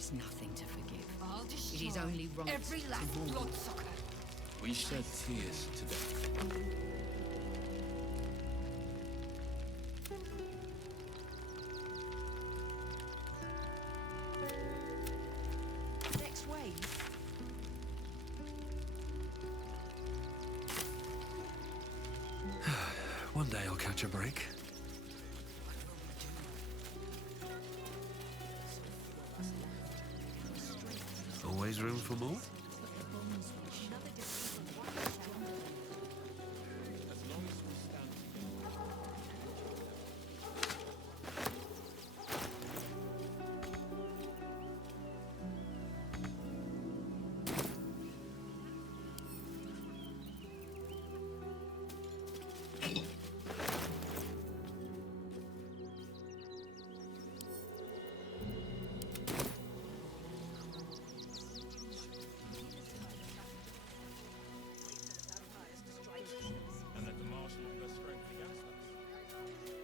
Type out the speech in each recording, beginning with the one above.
is nothing to forgive. I'll It is only right every last to mourn. bloodsucker. We shed tears today. Next wave. One day I'll catch a break. Always room for more? And that the marshal of their strength against us.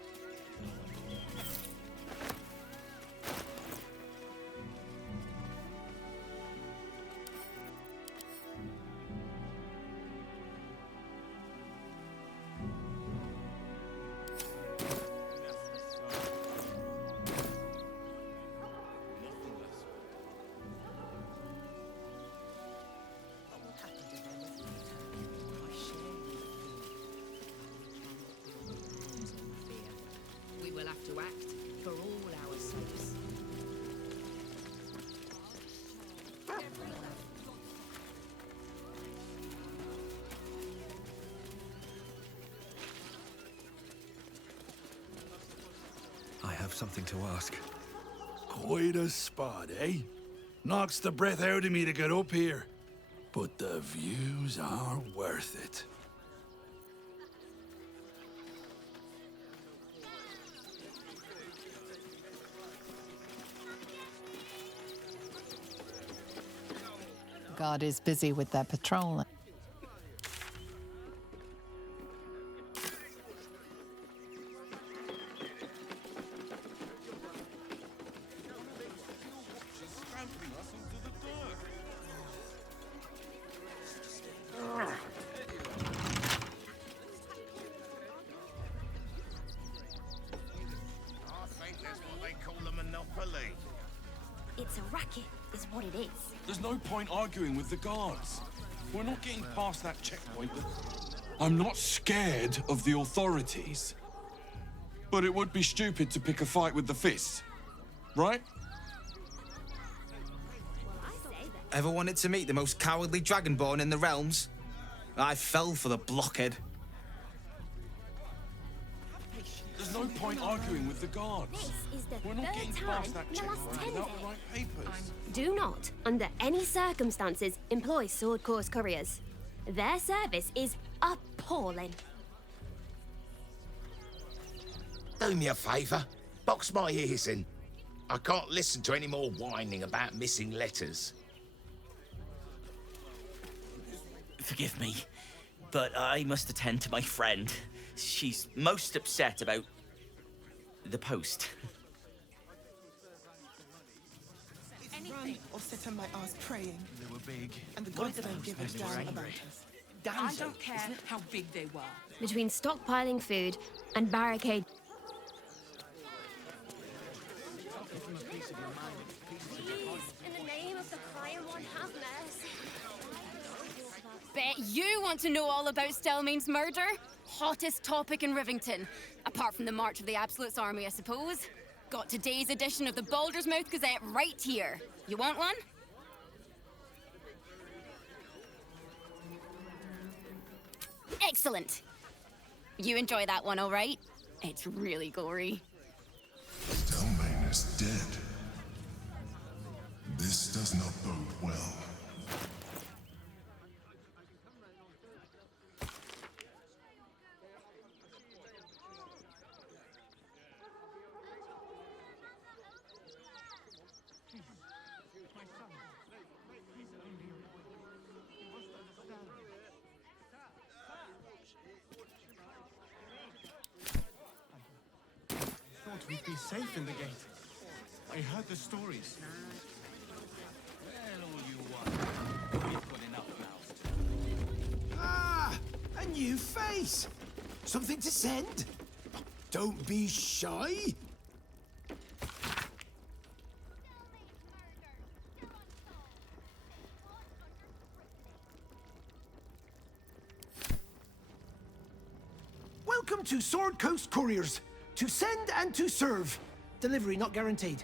We will have to act for all our sakes. I have something to ask. Quite a spot, eh? Knocks the breath out of me to get up here. But the views are worth it. Guard is busy with their patrolling. I think that's what they call a monopoly. It's a racket, is what it is. There's no point arguing with the guards. We're not getting past that checkpoint. I'm not scared of the authorities. But it would be stupid to pick a fight with the fists. Right? Well, I say that. Ever wanted to meet the most cowardly dragonborn in the realms? I fell for the blockhead. There's no point arguing with the guards. This is the We're not third getting time past that in the last checkpoint 10 without days. the right papers. Do not, under any circumstances, employ sword course couriers. Their service is appalling. Do me a favour. Box my ears in. I can't listen to any more whining about missing letters. Forgive me, but I must attend to my friend. She's most upset about the post. Anything. Or sit on my ass praying, They were big. and the What gods if the don't give a postmen were damn angry? about us. I don't care how big they were. Between stockpiling food and barricade. Please, in the name of the crying one, have mercy. Bet you want to know all about Stelmane's murder? Hottest topic in Rivington. Apart from the March of the Absolute's army, I suppose. Got today's edition of the Baldur's Mouth Gazette right here. You want one? Excellent. You enjoy that one, all right? It's really gory. Stelmane is dead. This does not bode well. Thought we'd be safe in the gate. I heard the stories. new face. Something to send? Don't be shy. Welcome to Sword Coast Couriers. To send and to serve. Delivery not guaranteed.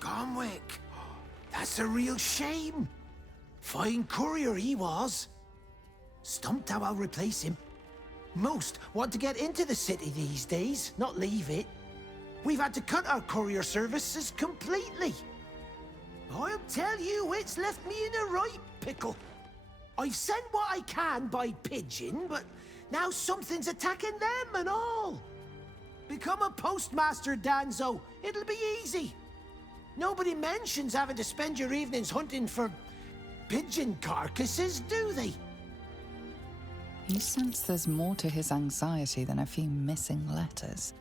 Gomwick. That's a real shame. Fine courier he was. Stumped how I'll replace him. Most want to get into the city these days, not leave it. We've had to cut our courier services completely. I'll tell you, it's left me in a right pickle. I've sent what I can by pigeon, but now something's attacking them and all. Become a postmaster, Danzo. It'll be easy. Nobody mentions having to spend your evenings hunting for pigeon carcasses, do they? You sense there's more to his anxiety than a few missing letters.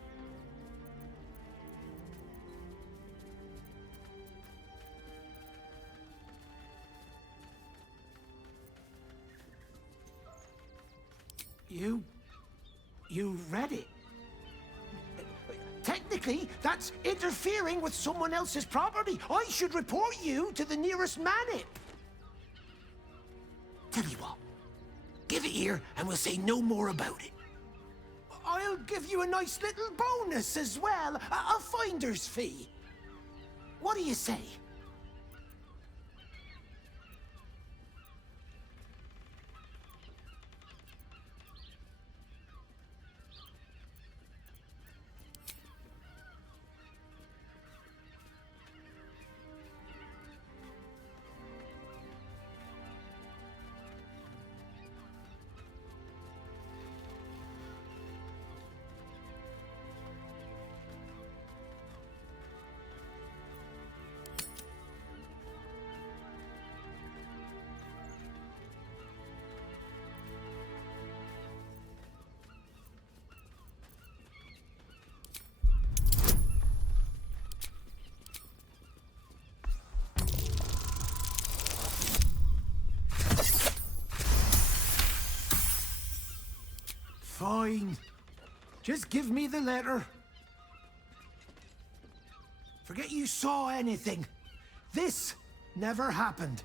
You read it? Technically, that's interfering with someone else's property. I should report you to the nearest manip. Tell you what, give it here and we'll say no more about it. I'll give you a nice little bonus as well, a finder's fee. What do you say? Fine. Just give me the letter. Forget you saw anything. This never happened.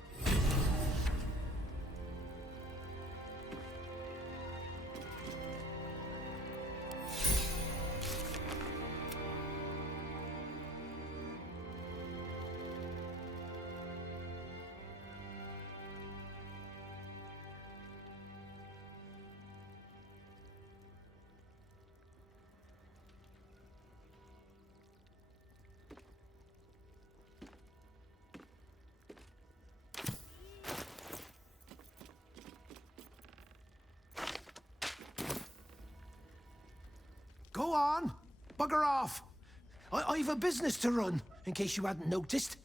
Go on. Bugger off. I've a business to run, in case you hadn't noticed.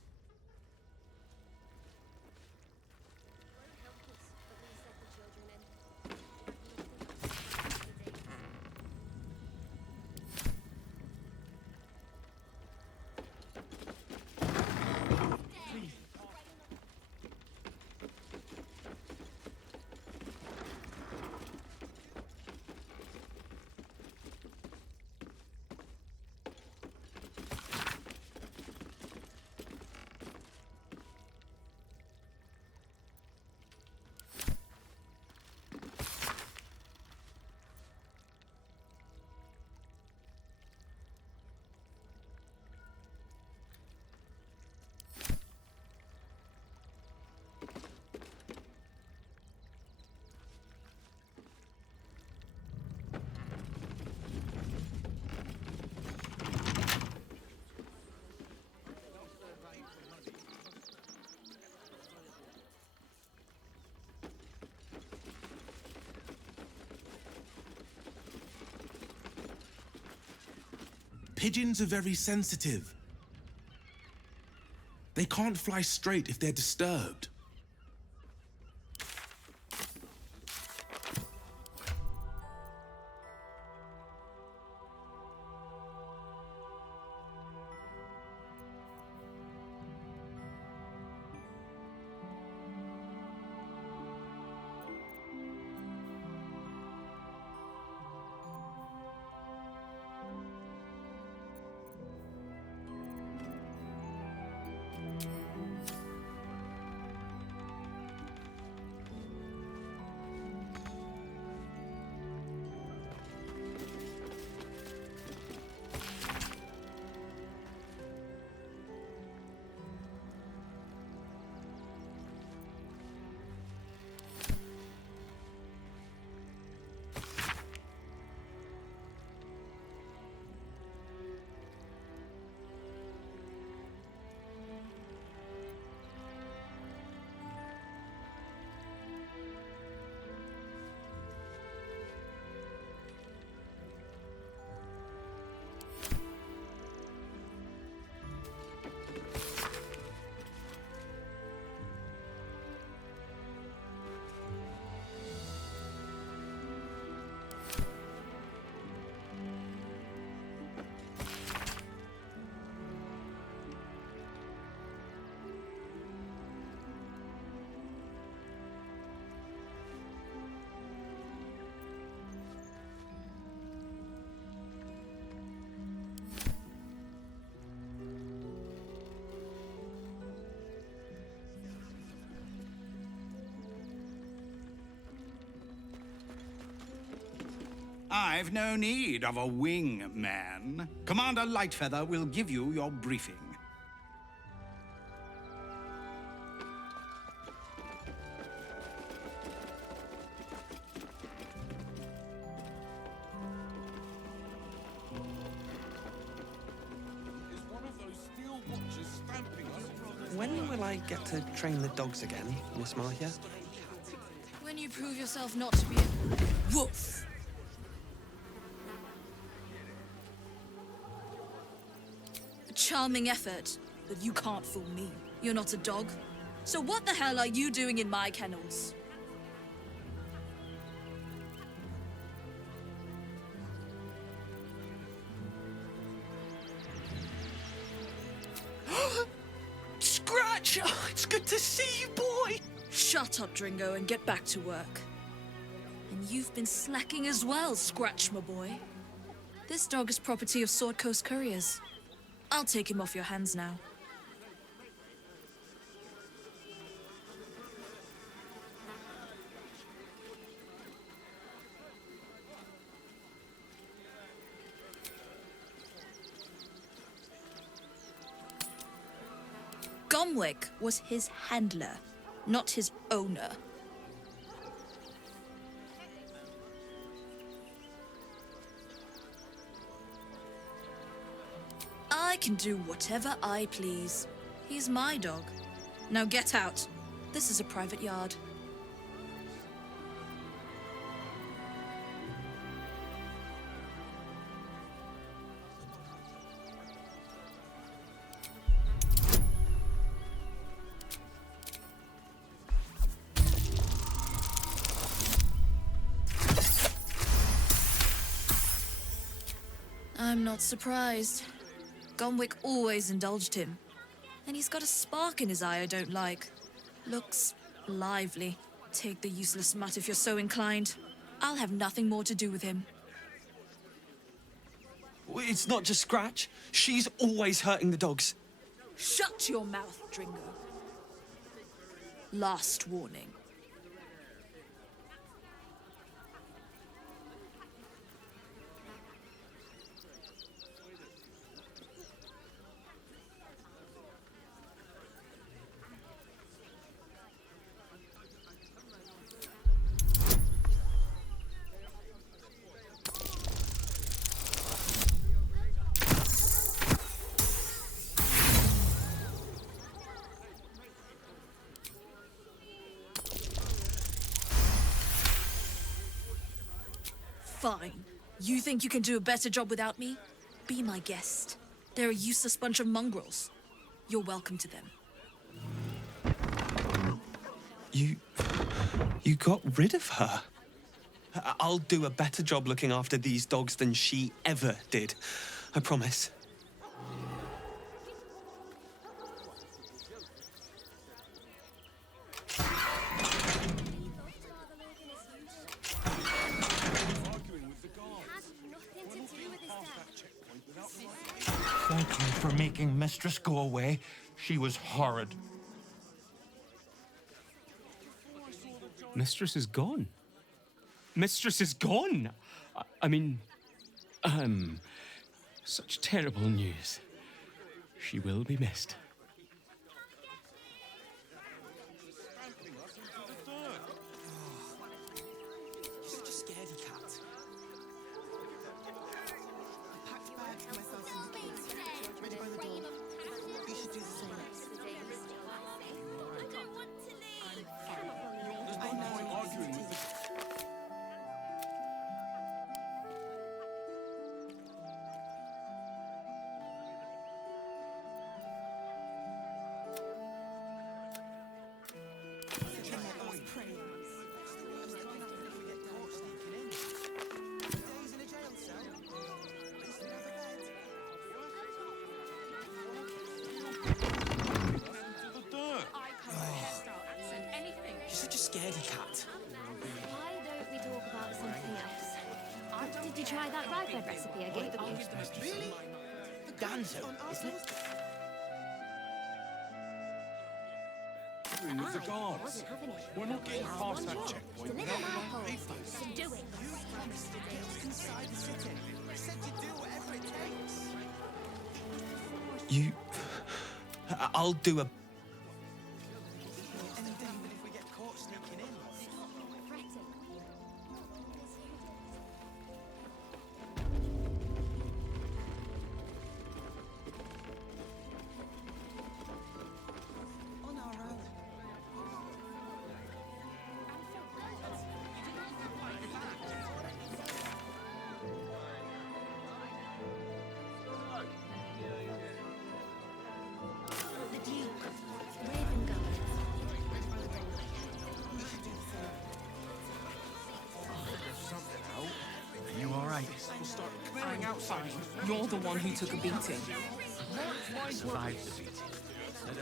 Pigeons are very sensitive. They can't fly straight if they're disturbed. I've no need of a wing man. Commander Lightfeather will give you your briefing. When will I get to train the dogs again, Miss Marcia? When you prove yourself not to be a wolf. A charming effort, but you can't fool me. You're not a dog. So what the hell are you doing in my kennels? Scratch! Oh, it's good to see you, boy! Shut up, Dringo, and get back to work. And you've been slacking as well, Scratch, my boy. This dog is property of Sword Coast Couriers. I'll take him off your hands now. Gomwick was his handler, not his owner. I can do whatever I please. He's my dog. Now get out. This is a private yard. I'm not surprised. Gomwick always indulged him. And he's got a spark in his eye I don't like. Looks lively. Take the useless mutt if you're so inclined. I'll have nothing more to do with him. It's not just Scratch. She's always hurting the dogs. Shut your mouth, Dringo. Last warning. Fine. You think you can do a better job without me? Be my guest. They're a useless bunch of mongrels. You're welcome to them. You got rid of her? I'll do a better job looking after these dogs than she ever did. I promise. Thank you for making Mistress go away. She was horrid. Mistress is gone. Mistress is gone! I mean, such terrible news. She will be missed. You're such a scaredy cat. You're such a scaredy cat. Why don't we talk about something else? Did you try that rye bread recipe I gave you? Really? Danzo, isn't it? arguing with the guards. We're not getting past that checkpoint without the right papers. Do it. You... I'll do a... You all right? You're the one who took a beating. I survived the beating.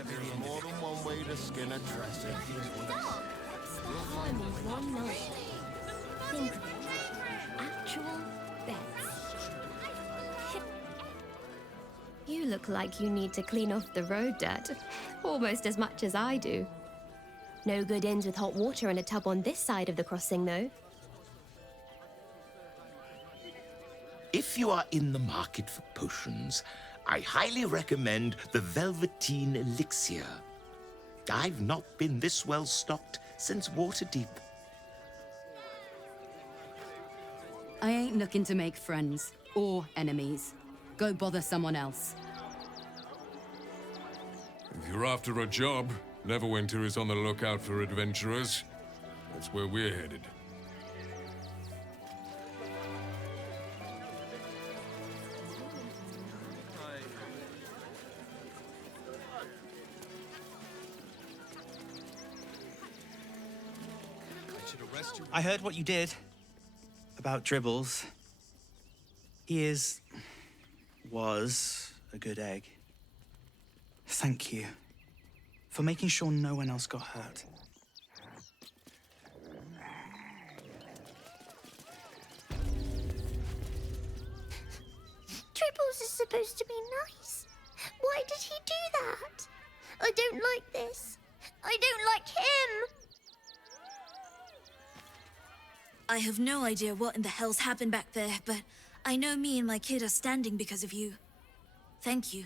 There's more than one way to skin a dressing. Time in one night. Think of it. Actual beds. You look like you need to clean off the road dirt, almost as much as I do. No good inns with hot water in a tub on this side of the crossing, though. If you are in the market for potions, I highly recommend the Velveteen Elixir. I've not been this well stocked since Waterdeep. I ain't looking to make friends or enemies. Go bother someone else. If you're after a job, Neverwinter is on the lookout for adventurers. That's where we're headed. I heard what you did about Dribbles. He was a good egg. Thank you for making sure no one else got hurt. Tribbles is supposed to be nice. Why did he do that? I don't like this. I don't like him. I have no idea what in the hell's happened back there, but I know me and my kid are standing because of you. Thank you.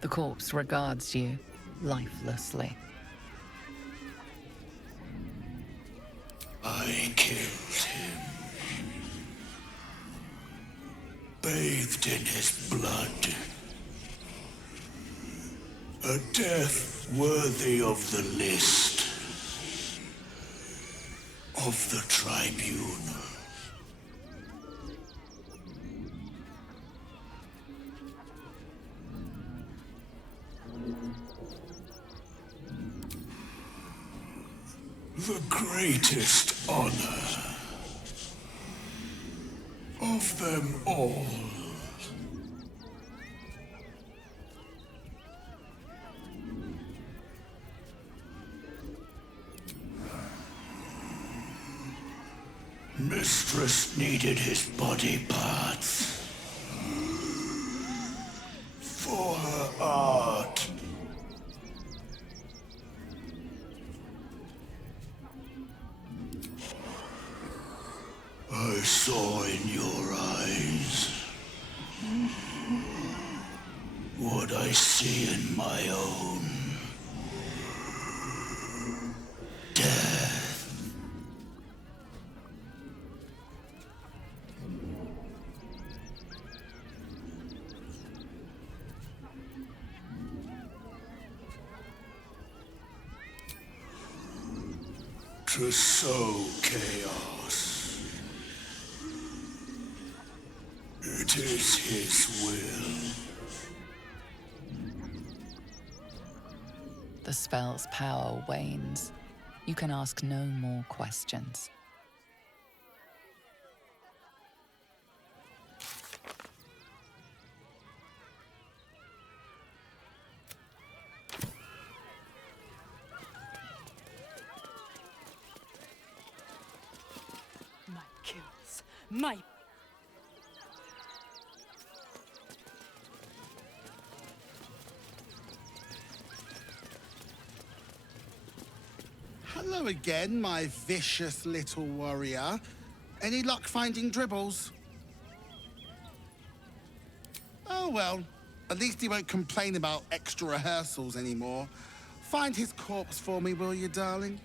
The corpse regards you lifelessly. I killed him. Bathed in his blood. A death worthy of the list. Of the tribunal. The greatest honor of them all. Mistress needed his body parts for her art. I saw in your eyes what I see in my own. Death. To sow chaos. It is his will. The spell's power wanes. You can ask no more questions. My kills. My... Hello again, my vicious little warrior. Any luck finding dribbles? Oh well, at least he won't complain about extra rehearsals anymore. Find his corpse for me, will you, darling?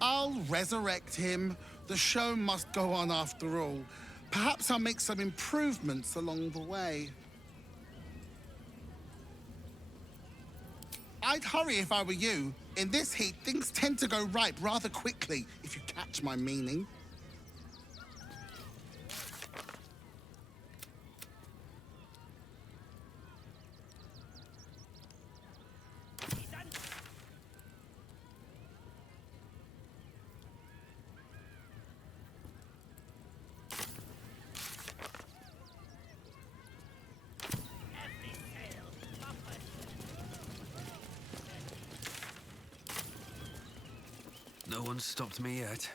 I'll resurrect him. The show must go on after all. Perhaps I'll make some improvements along the way. I'd hurry if I were you. In this heat, things tend to go ripe rather quickly, if you catch my meaning. No one's stopped me yet.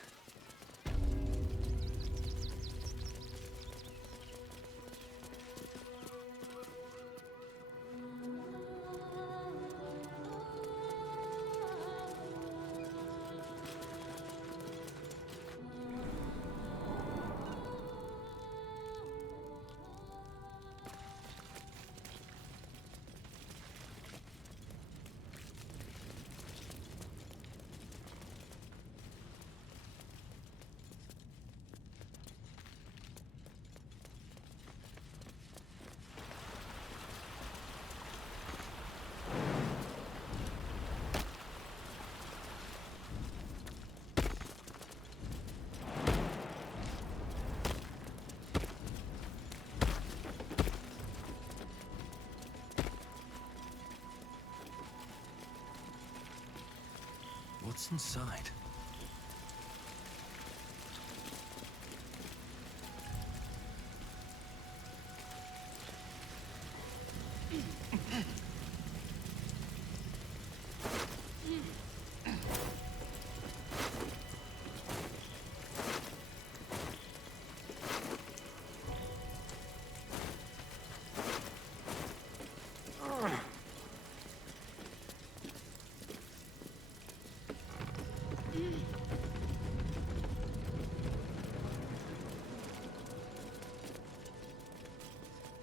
What's inside?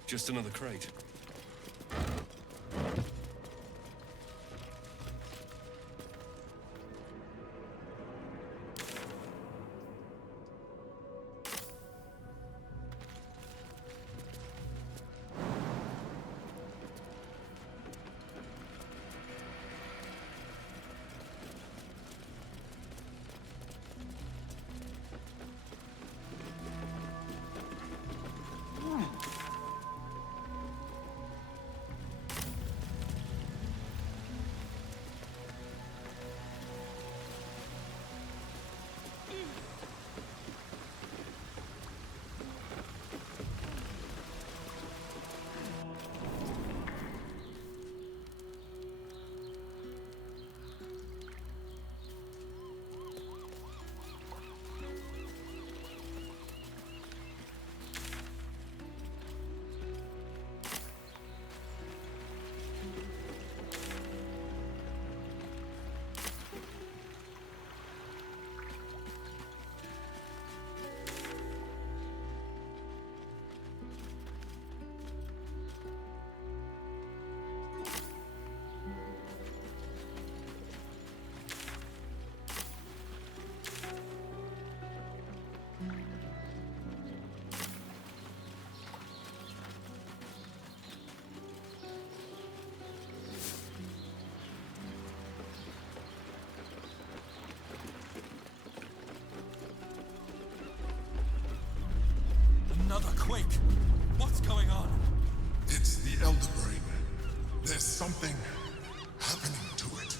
Just another crate. Another quake! What's going on? It's the Elder Brain. There's something happening to it.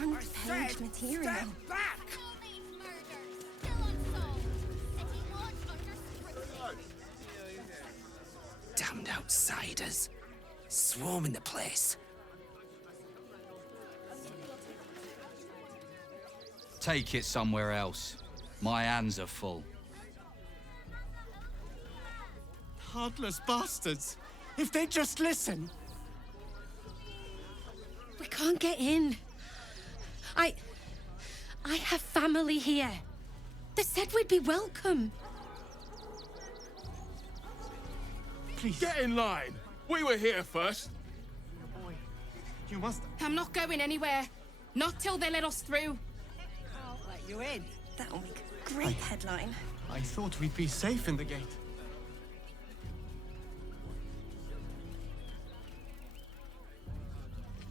Front page material. Back! Damned outsiders. Swarming the place. Take it somewhere else. My hands are full. Heartless bastards. If they'd just listen. We can't get in. I have family here. They said we'd be welcome. Please. Get in line. We were here first. Boy, you must... I'm not going anywhere. Not till they let us through. I'll let you in. That'll make a great headline. I thought we'd be safe in the gate.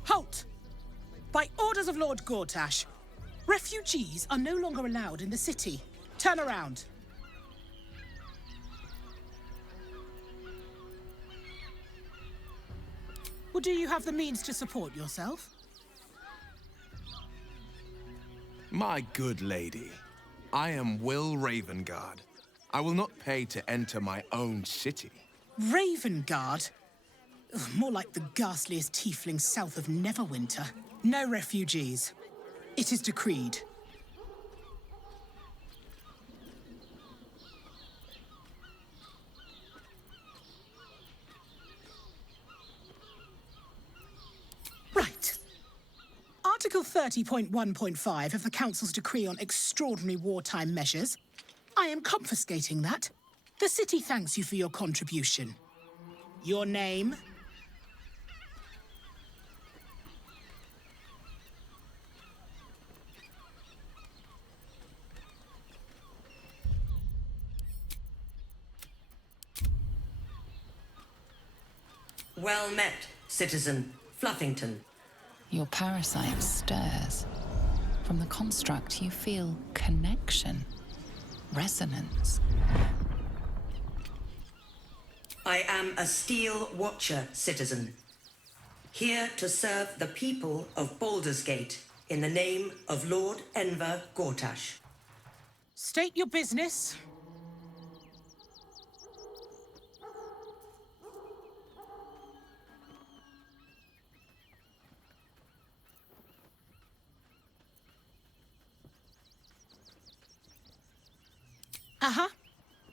Halt! By orders of Lord Gortash, refugees are no longer allowed in the city. Turn around. Well, do you have the means to support yourself? My good lady, I am Will Ravengard. I will not pay to enter my own city. Ravengard? Ugh, more like the ghastliest tiefling south of Neverwinter. No refugees. It is decreed. Right. Article 30.1.5 of the Council's Decree on Extraordinary Wartime Measures. I am confiscating that. The city thanks you for your contribution. Your name? Well met, Citizen Fluffington. Your parasite stirs. From the construct, you feel connection, resonance. I am a Steel Watcher, Citizen. Here to serve the people of Baldur's Gate in the name of Lord Enver Gortash. State your business.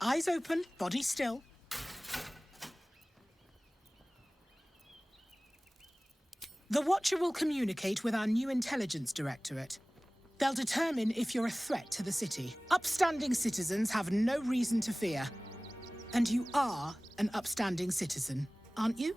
Eyes open, body still. The Watcher will communicate with our new intelligence directorate. They'll determine if you're a threat to the city. Upstanding citizens have no reason to fear. And you are an upstanding citizen, aren't you?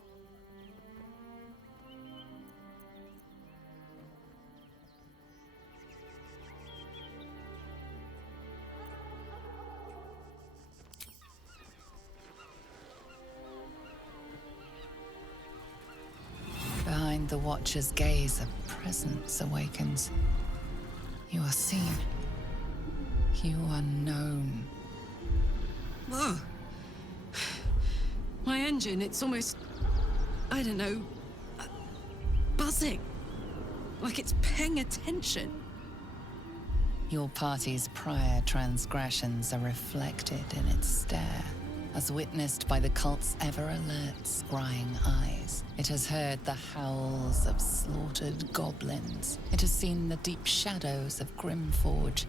Behind the Watcher's gaze, a presence awakens. You are seen. You are known. Whoa. My engine, it's almost... I don't know... buzzing. Like it's paying attention. Your party's prior transgressions are reflected in its stare, as witnessed by the cult's ever-alert, scrying eyes. It has heard the howls of slaughtered goblins. It has seen the deep shadows of Grimforge,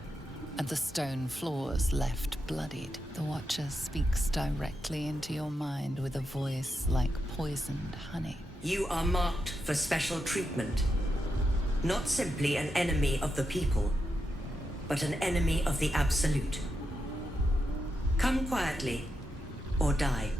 and the stone floors left bloodied. The Watcher speaks directly into your mind with a voice like poisoned honey. You are marked for special treatment. Not simply an enemy of the people, but an enemy of the Absolute. Come quietly, or die.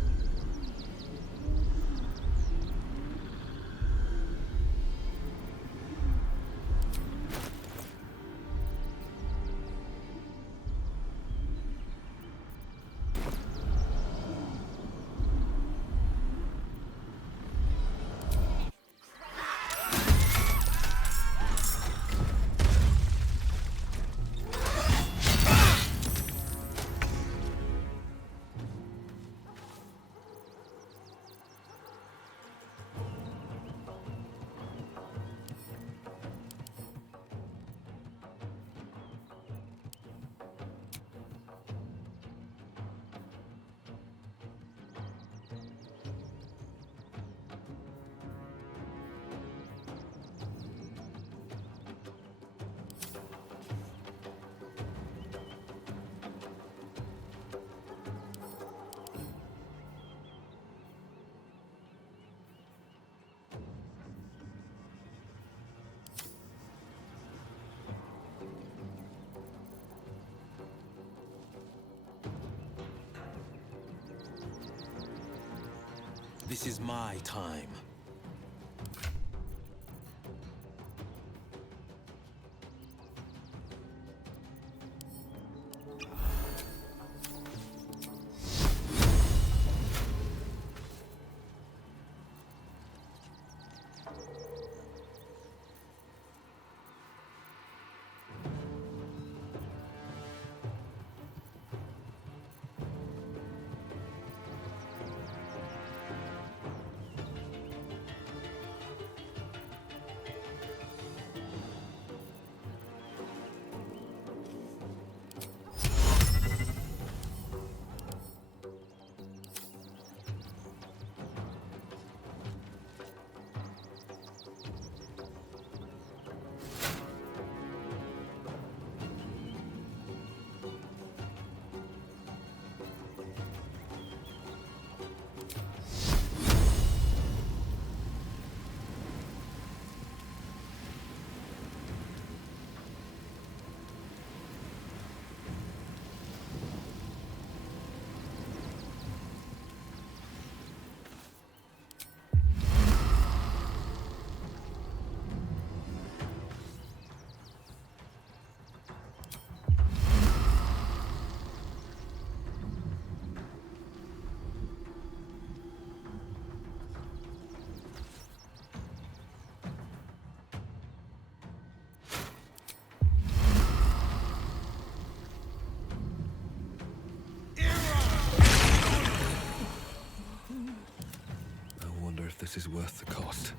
This is my time. This is worth the cost.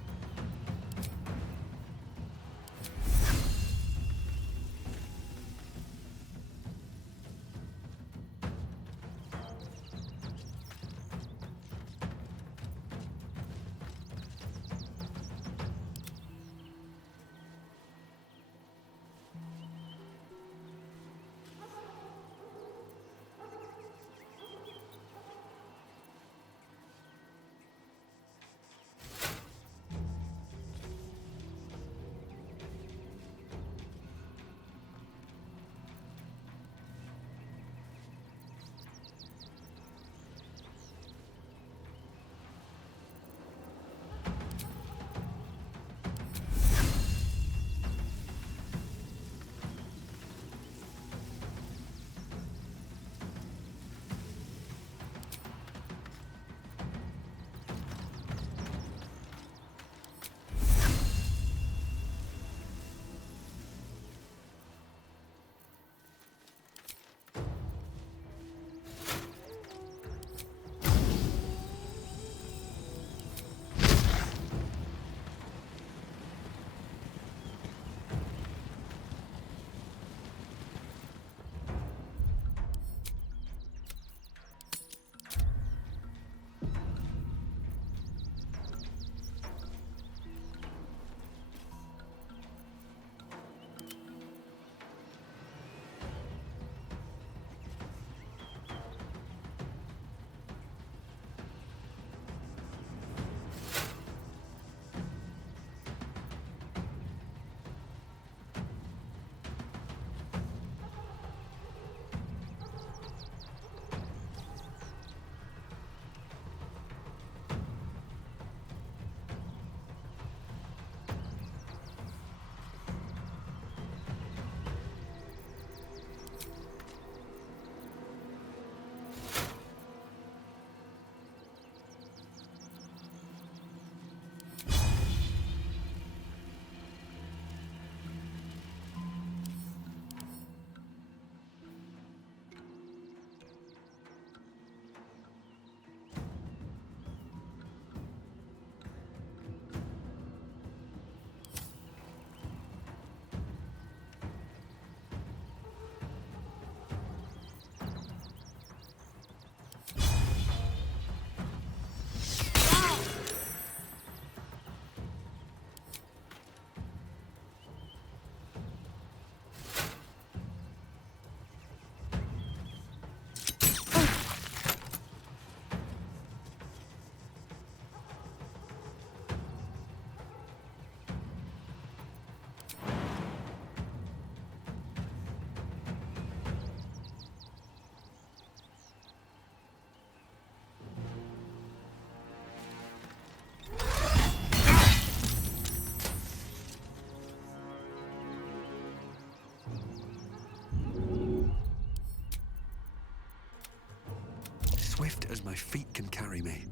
as my feet can carry me.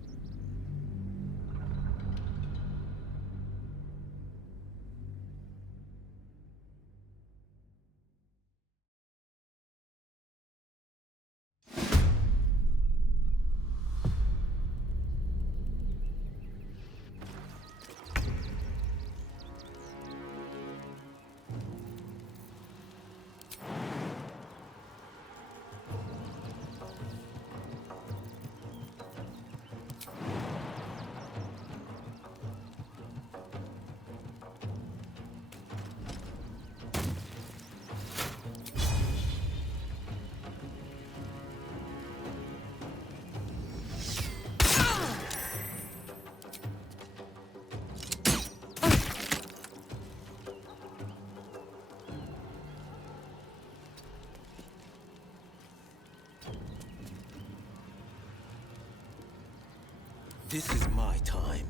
This is my time.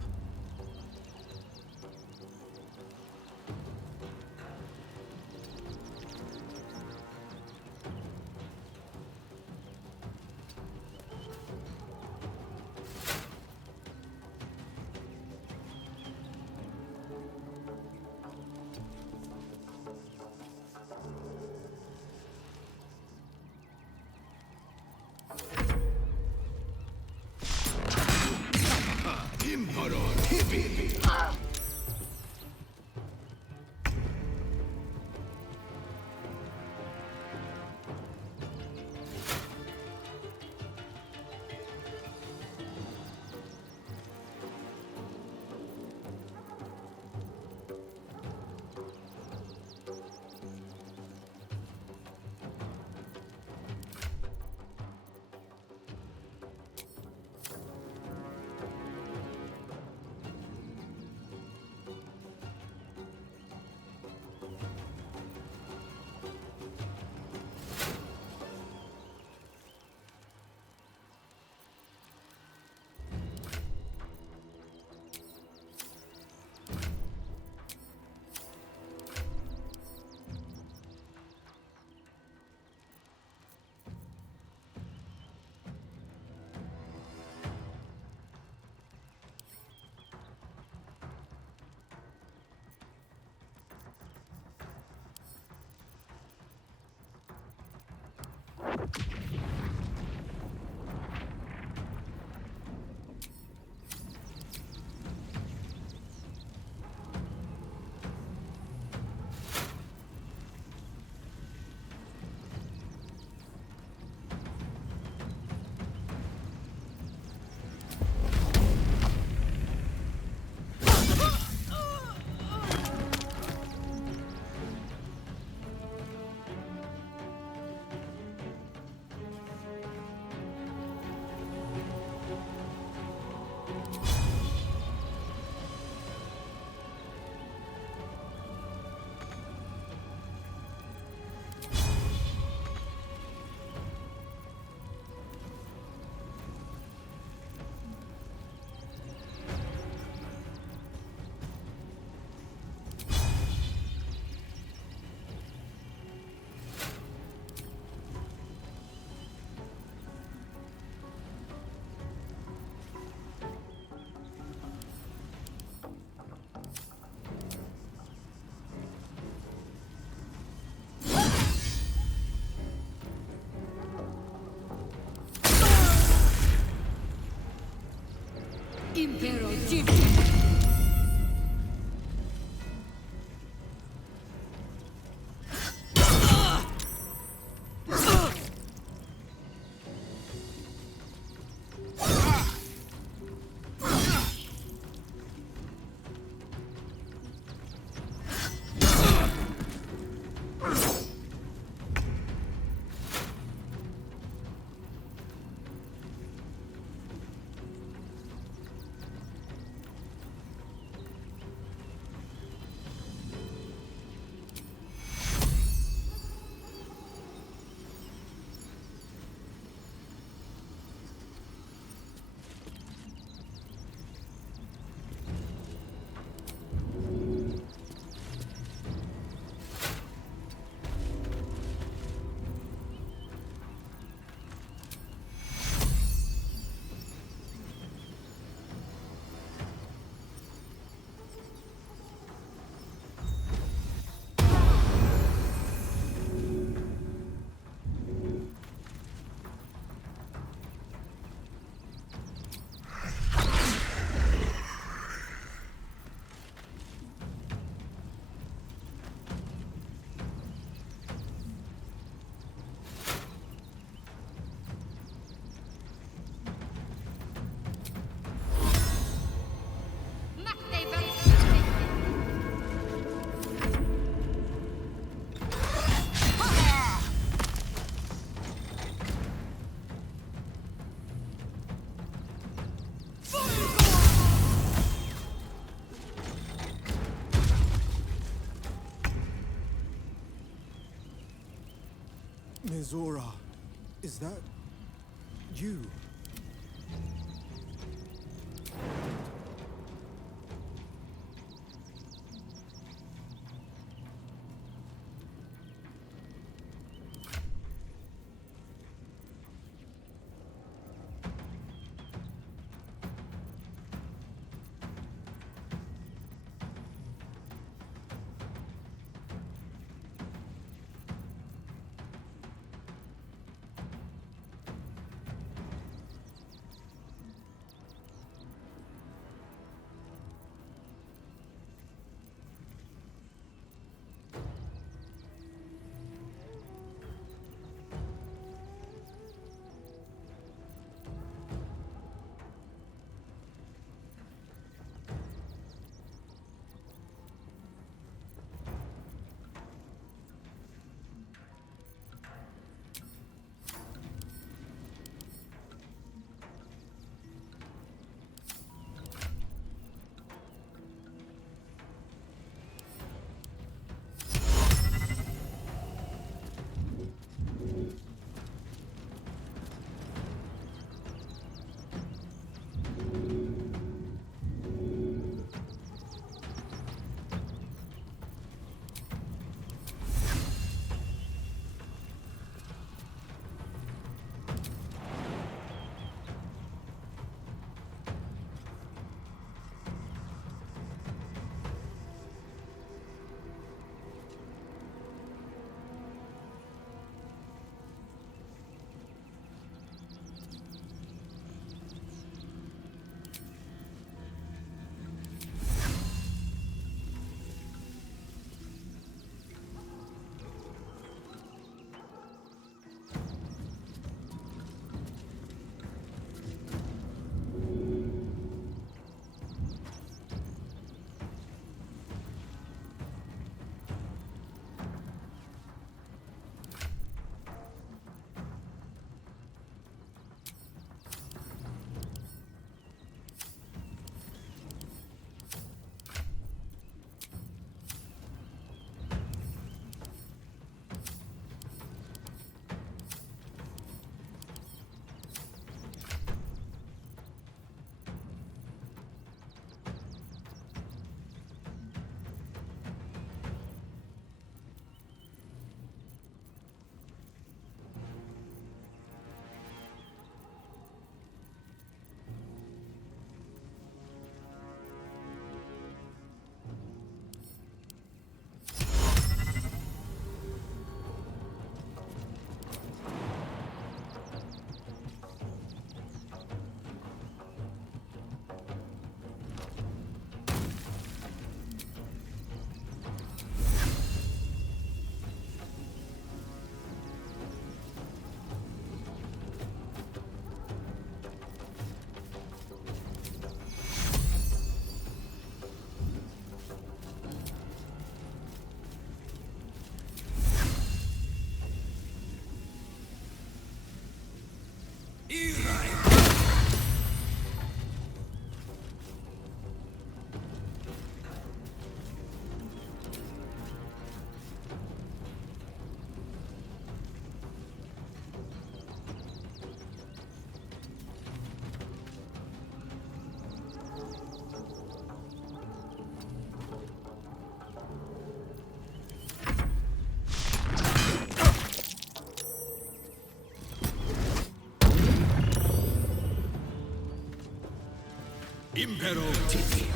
Impero Jim. Mizora, is that you? 임페로 TV.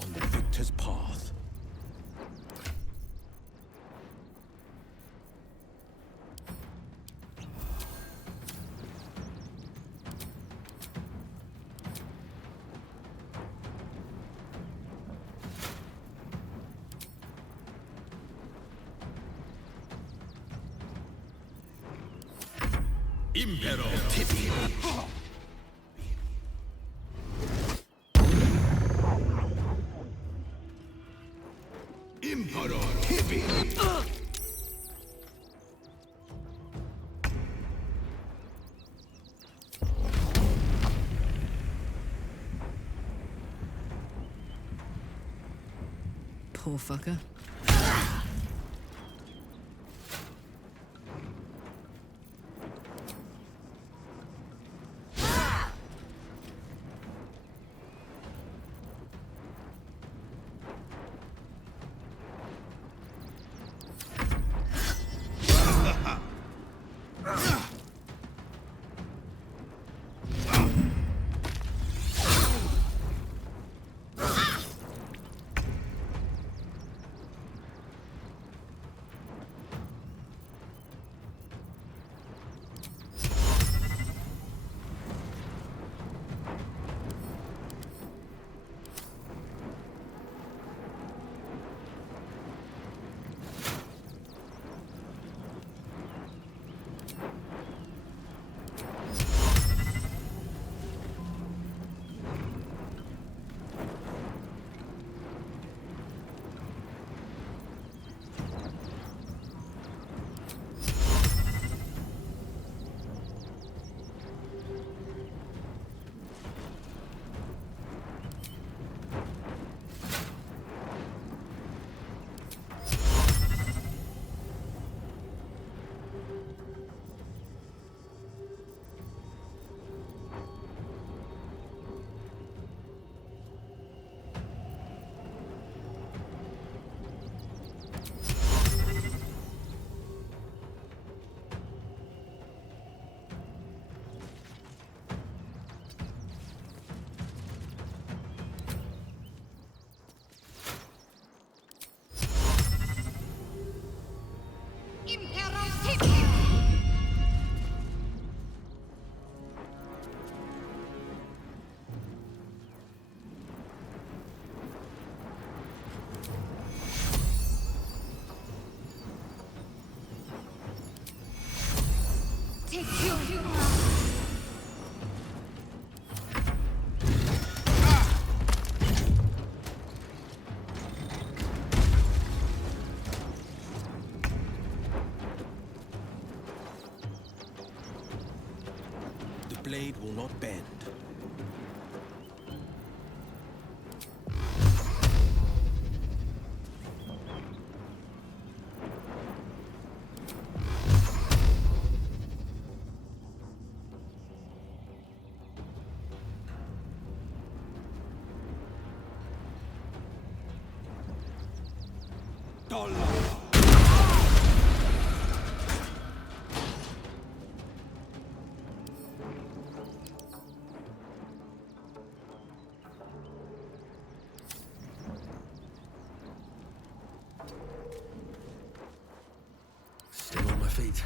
On the victor's path. 임페로 TV. 임페로 TV. Poor fucker. blade will not bend. Still on my feet.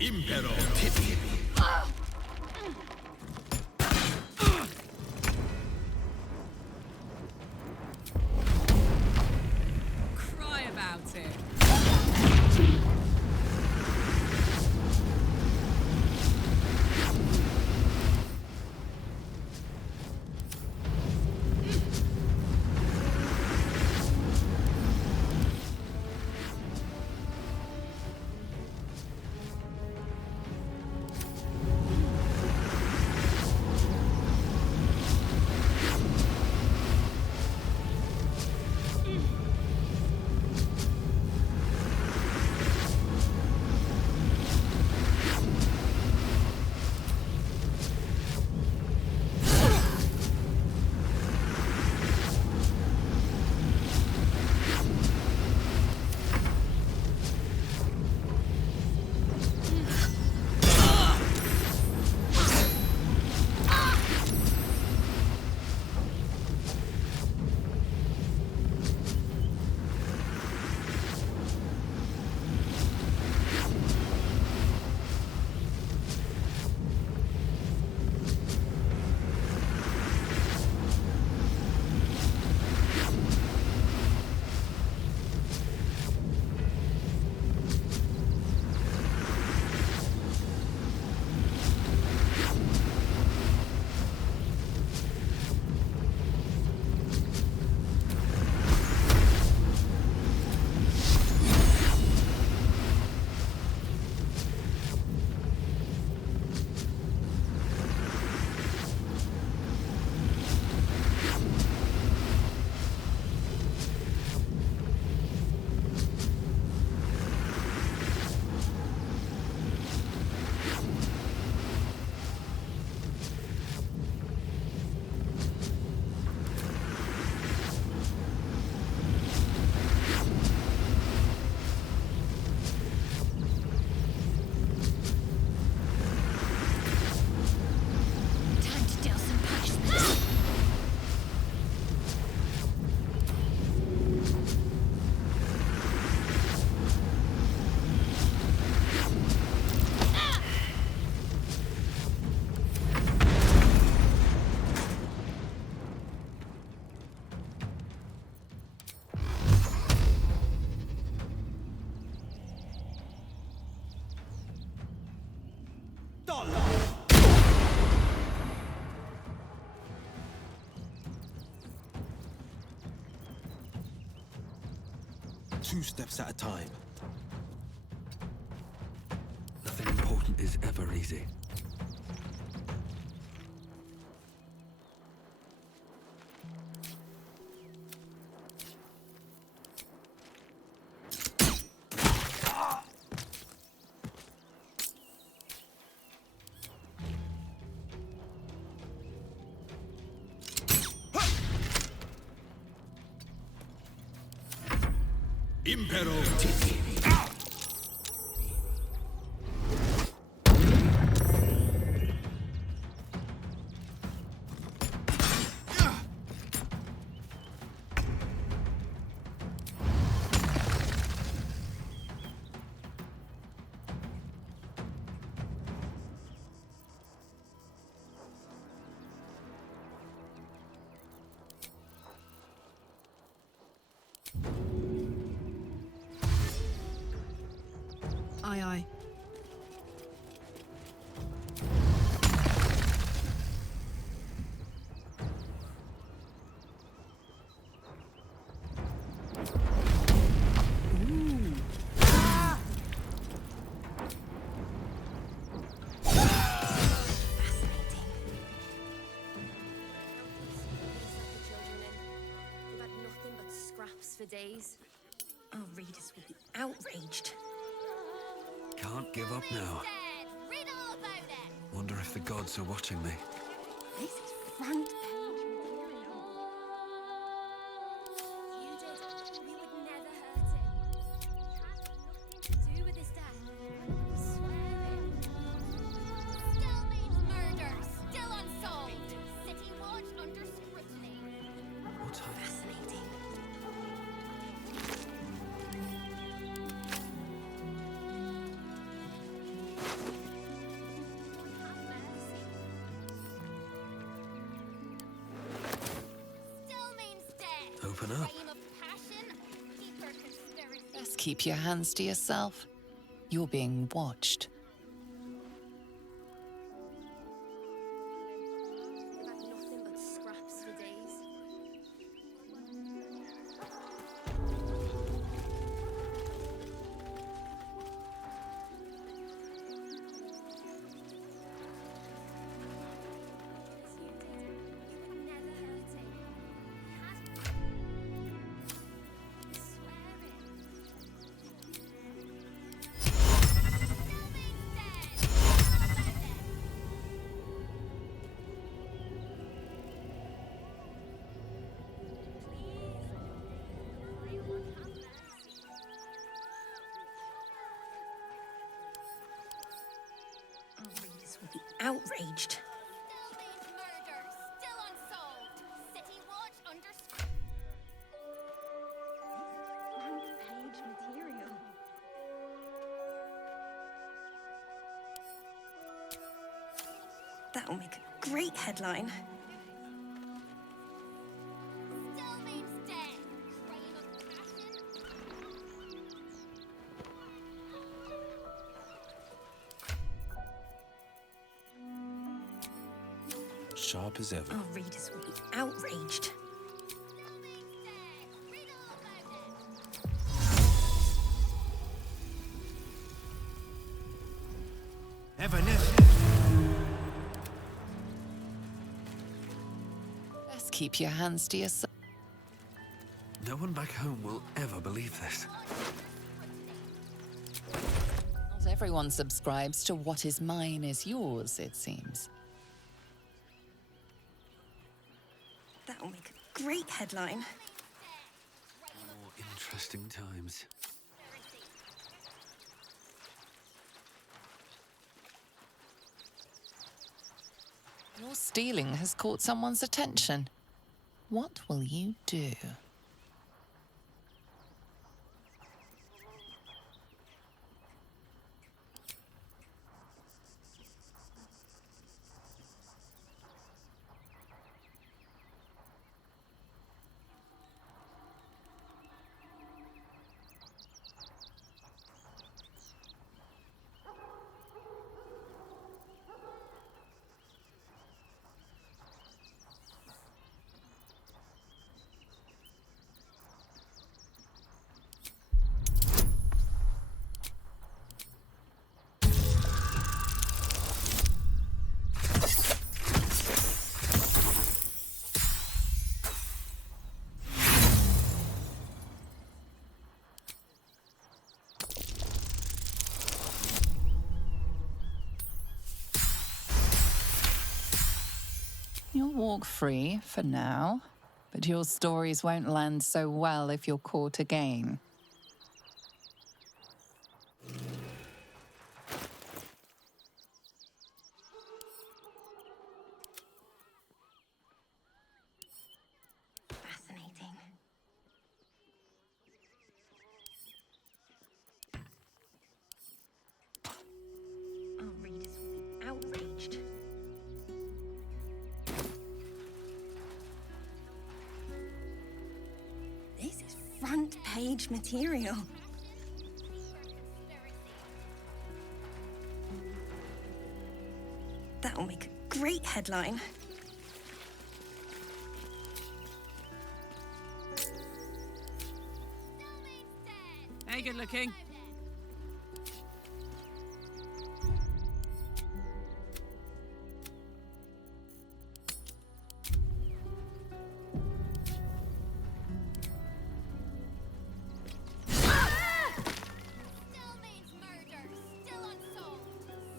Impero. Cry about it. Two steps at a time. Nothing important is ever easy. Impero. Aye, aye. For days. Our readers will be outraged. Can't give up now. Read all about it. Wonder if the gods are watching me. This is front page material. You did. We would never hurt him. He has nothing to do with his death. I swear it. Still means murder. Still unsolved. City Watch under scrutiny. What's fascinating? Open up. Best keep your hands to yourself. You're being watched. We've had nothing but scraps for days. Our readers will be outraged. Front page material. That'll make a great headline. Sharp as ever. Our readers will be outraged. Best keep your hands to yourself. No one back home will ever believe this. Not everyone subscribes to what is mine is yours, it seems. That'll make a great headline. More interesting times. Your stealing has caught someone's attention. What will you do? You'll walk free for now, but your stories won't land so well if you're caught again. Fascinating. Our readers will be outraged. This is front page material. headline. Hey, good looking.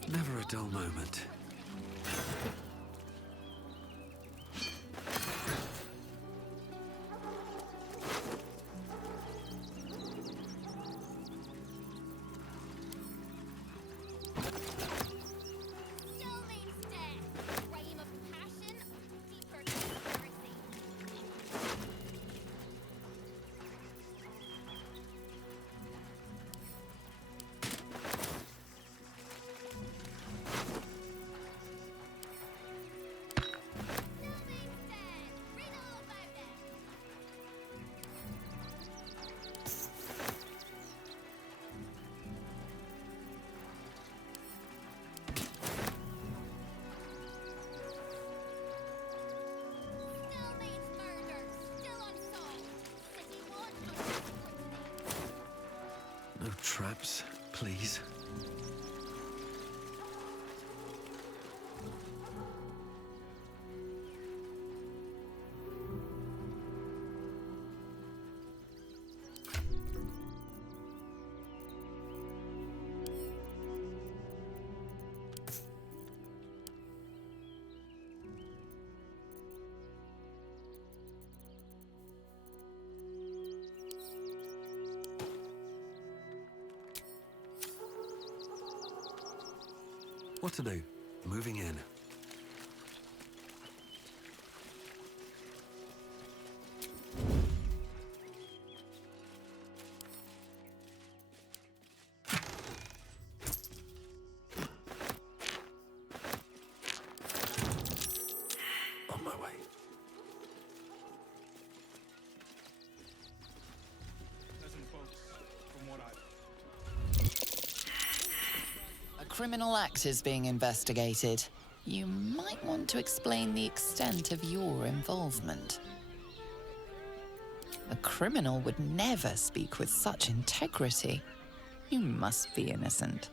Never a dull moment. No traps, please. What to do? Moving in. On my way. A criminal act is being investigated. You might want to explain the extent of your involvement. A criminal would never speak with such integrity. You must be innocent.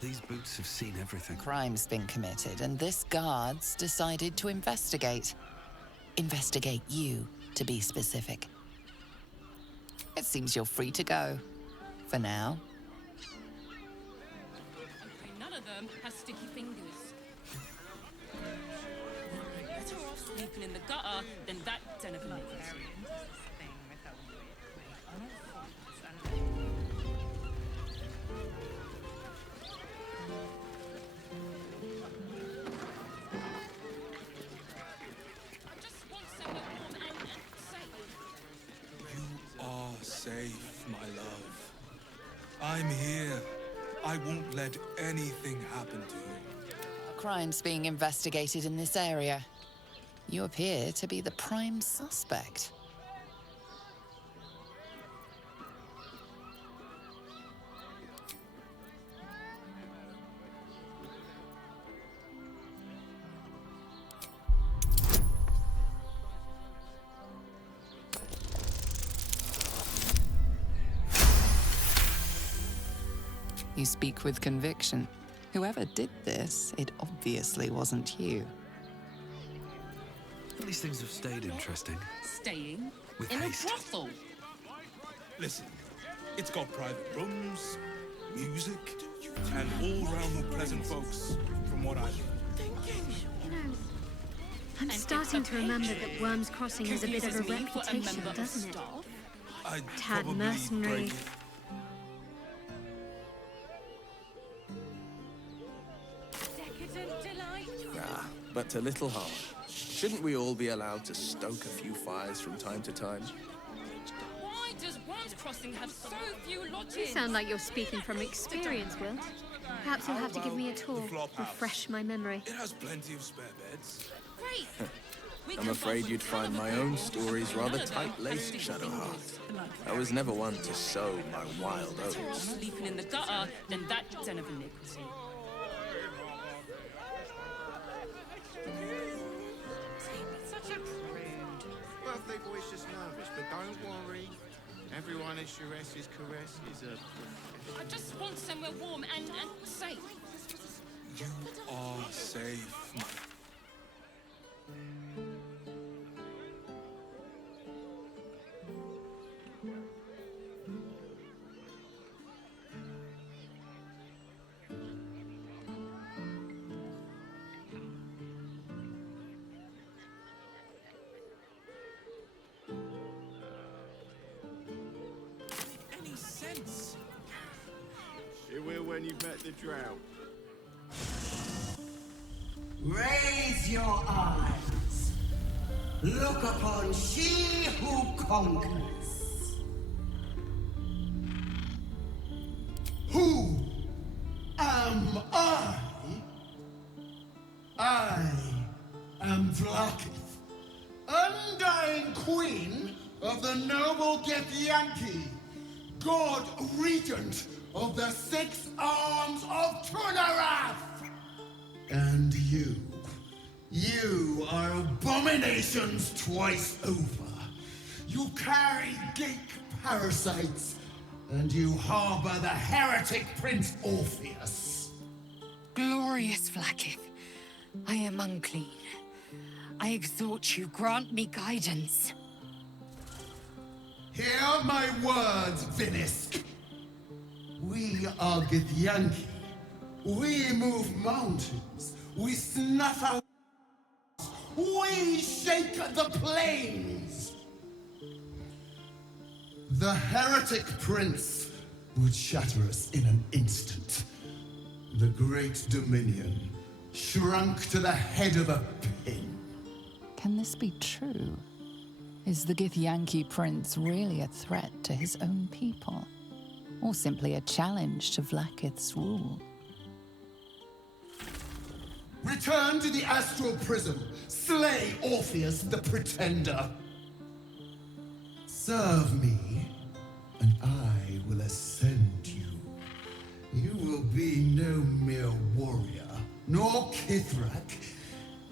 These boots have seen everything. Crime's been committed, and this guard's decided to investigate. Investigate you, to be specific. It seems you're free to go. For now. None of them has sticky fingers. Better off sleeping in the gutter than that den of iniquity. You are safe, my love. I'm here. I won't let anything happen to you. A crime's being investigated in this area. You appear to be the prime suspect. You speak with conviction. Whoever did this, it obviously wasn't you. These things have stayed interesting. Staying With in haste. a brothel. Listen, it's got private rooms, music, and all-round pleasant folks, from what I've heard. You know, I'm starting to remember that Worm's Crossing has a bit of a reputation, doesn't it? I'd Tad probably mercenary. break- Decadent delight. Ah, but to little harm. Shouldn't we all be allowed to stoke a few fires from time to time? Why does Worm's Crossing have so few lodgings? You sound like you're speaking from experience, Will. Perhaps you'll have to give me a tour, refresh my memory. It has plenty of spare beds. Great. I'm afraid you'd find my own stories rather tight-laced, Shadowheart. I was never one to sow my wild Better off oats. sleeping in the gutter than that den of iniquity. She's just nervous, but don't worry. Everyone at Shures's caress is a... I just want somewhere warm and safe. You are safe. Any sense? It will when you've met the drought. Raise your eyes. Look upon she who conquers. Who am I? I am Vlaakith, undying queen of the noble Githyanki, god regent of the 6 arms of Tunarath. And you are abominations twice over. You carry geek parasites, and you harbor the heretic Prince Orpheus. Glorious Vlaakith, I am unclean. I exhort you, grant me guidance. Hear my words, Vinisk. We are Githyanki. We move mountains. We snuff out. We shake the plains. The heretic prince would shatter us in an instant. The great dominion shrunk to the head of a pin. Can this be true? Is the Githyanki prince really a threat to his own people? Or simply a challenge to Vlaakith's rule? Return to the astral prism. Slay Orpheus the Pretender. Serve me, and I will ascend you. You will be no mere warrior, nor Kithrak.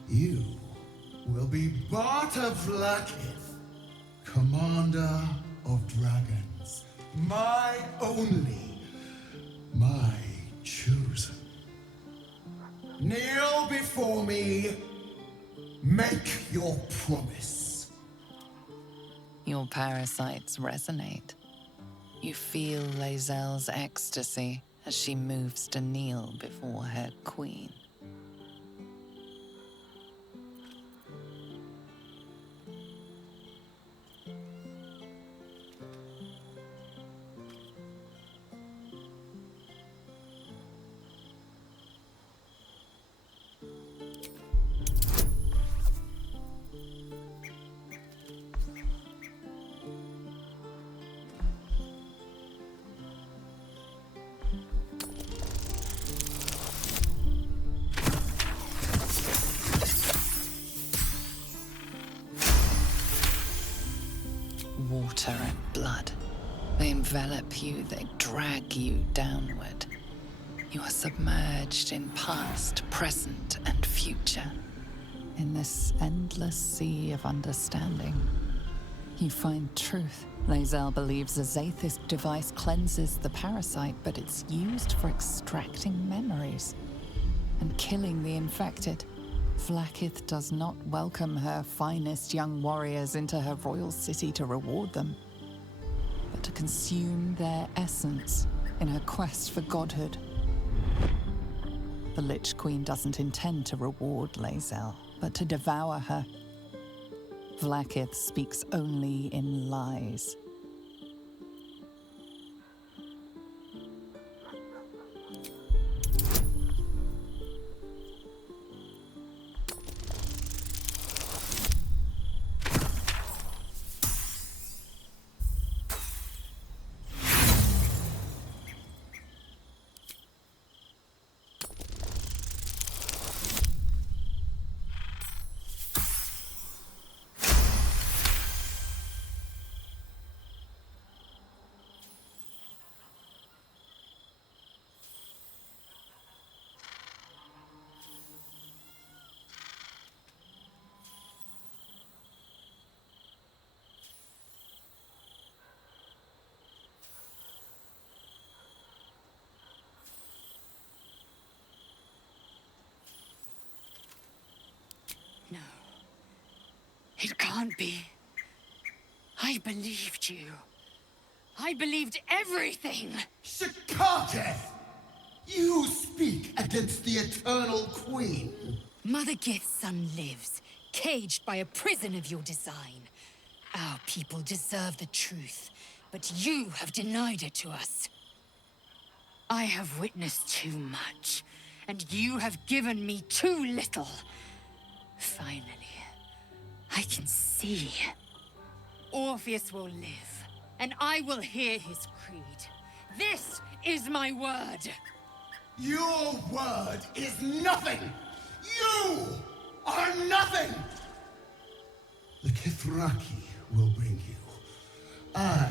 You will be Barta Vlaakith, commander of dragons. My only, my chosen. Kneel before me. Make your promise. Your parasites resonate. You feel Lae'zel's ecstasy as she moves to kneel before her queen. Water and blood. They envelop you, they drag you downward. You are submerged in past, present, and future. In this endless sea of understanding, you find truth. Lae'zel believes a Zathist device cleanses the parasite, but it's used for extracting memories and killing the infected. Vlaakith does not welcome her finest young warriors into her royal city to reward them, but to consume their essence in her quest for godhood. The Lich Queen doesn't intend to reward Lae'zel, but to devour her. Vlaakith speaks only in lies. can't be. I believed you. I believed everything. Shakateth! You speak against the Eternal Queen. Mother Gith's son lives, caged by a prison of your design. Our people deserve the truth, but you have denied it to us. I have witnessed too much, and you have given me too little. Finally, I can see. Orpheus will live, and I will hear his creed. This is my word. Your word is nothing! You are nothing! The Kithraki will bring you. I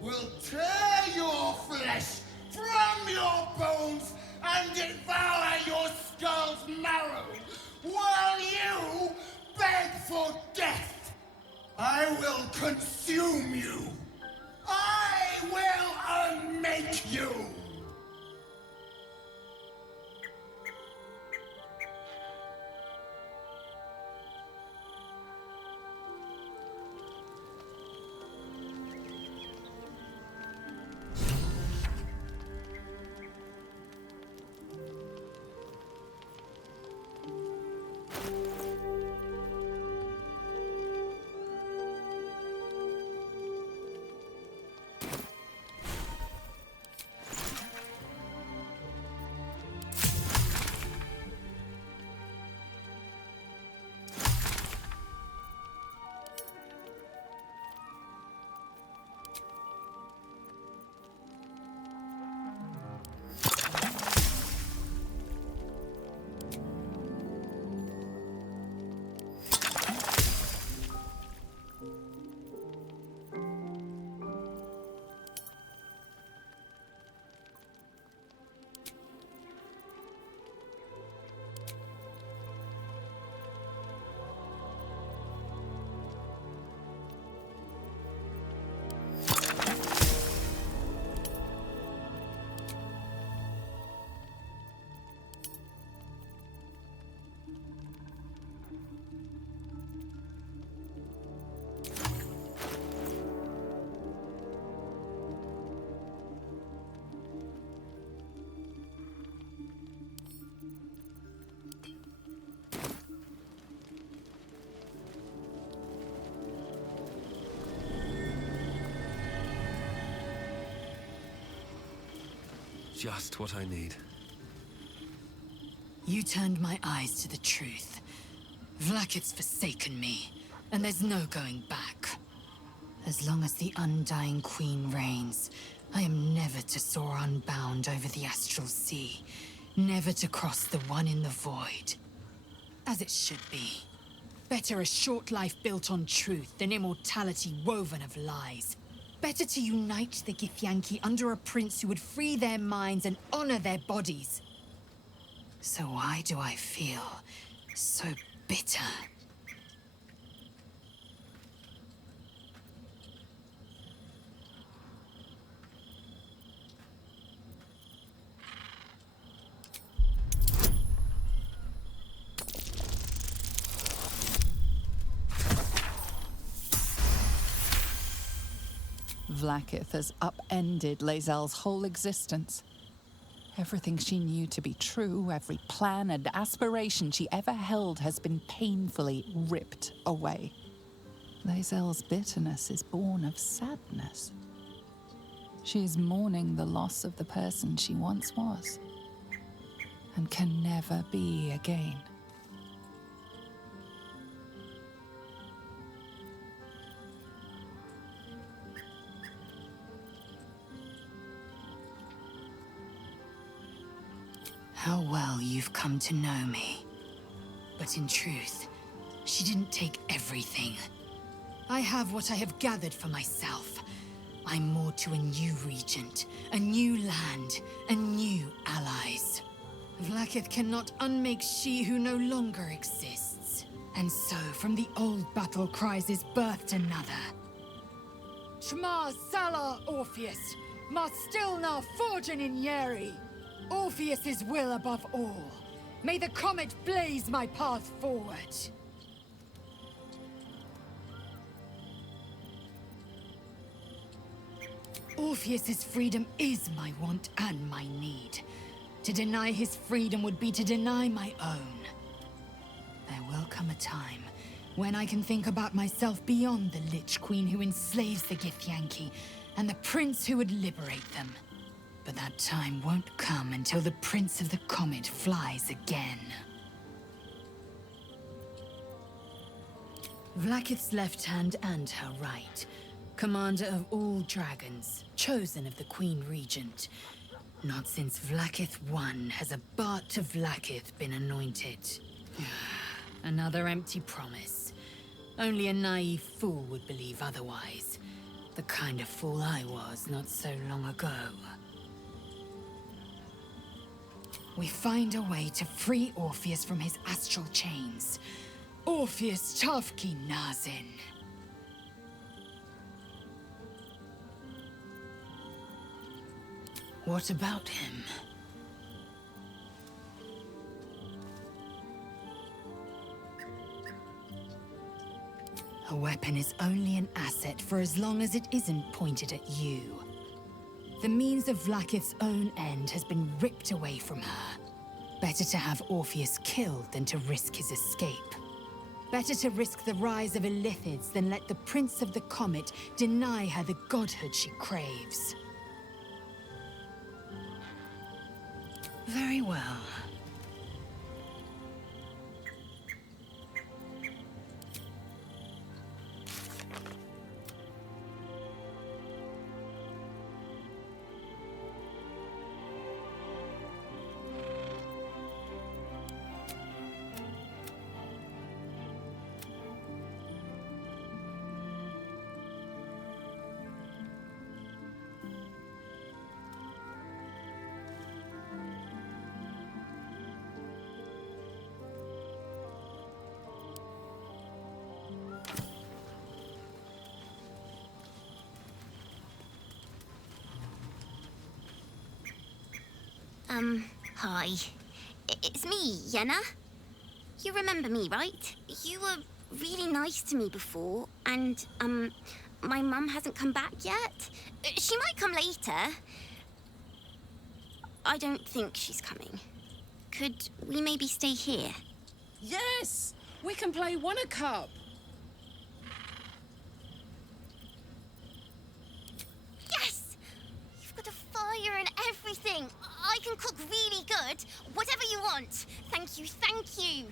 will tear your flesh from your bones and devour your skull's marrow while you beg for death. I will consume you. I will unmake you. Just what I need. You turned my eyes to the truth. Vlakith's forsaken me, and there's no going back. As long as the Undying Queen reigns, I am never to soar unbound over the astral sea, never to cross the one in the void. As it should be. Better a short life built on truth than immortality woven of lies. Better to unite the Githyanki under a prince who would free their minds and honor their bodies. So why do I feel so bitter? Vlakith has upended Lae'zel's whole existence. Everything she knew to be true, every plan and aspiration she ever held has been painfully ripped away. Lae'zel's bitterness is born of sadness. She is mourning the loss of the person she once was, and can never be again. How well you've come to know me. But in truth, she didn't take everything. I have what I have gathered for myself. I'm moored to a new regent, a new land, and new allies. Vlakith cannot unmake she who no longer exists. And so, from the old battle cries is birthed another. Shma Salar Orpheus, Ma Stilnar Forgin in Yeri. Orpheus's will above all. May the comet blaze my path forward. Orpheus's freedom is my want and my need. To deny his freedom would be to deny my own. There will come a time when I can think about myself beyond the Lich Queen who enslaves the Githyanki and the prince who would liberate them. But that time won't come until the Prince of the Comet flies again. Vlaakith's left hand and her right. Commander of all dragons, chosen of the Queen Regent. Not since Vlaakith I has a Bart to Vlaakith been anointed. Another empty promise. Only a naive fool would believe otherwise. The kind of fool I was not so long ago. We find a way to free Orpheus from his astral chains. Orpheus Tavki Nazin. What about him? A weapon is only an asset for as long as it isn't pointed at you. The means of Vlaakith's own end has been ripped away from her. Better to have Orpheus killed than to risk his escape. Better to risk the rise of Illithids than let the Prince of the Comet deny her the godhood she craves. Very well. Hi. It's me, Yenna. You remember me, right? You were really nice to me before, and, my mum hasn't come back yet. She might come later. I don't think she's coming. Could we maybe stay here? Yes! We can play Wonder Cup. Yes! You've got a fire and everything. I can cook really good. Whatever you want. Thank you, thank you.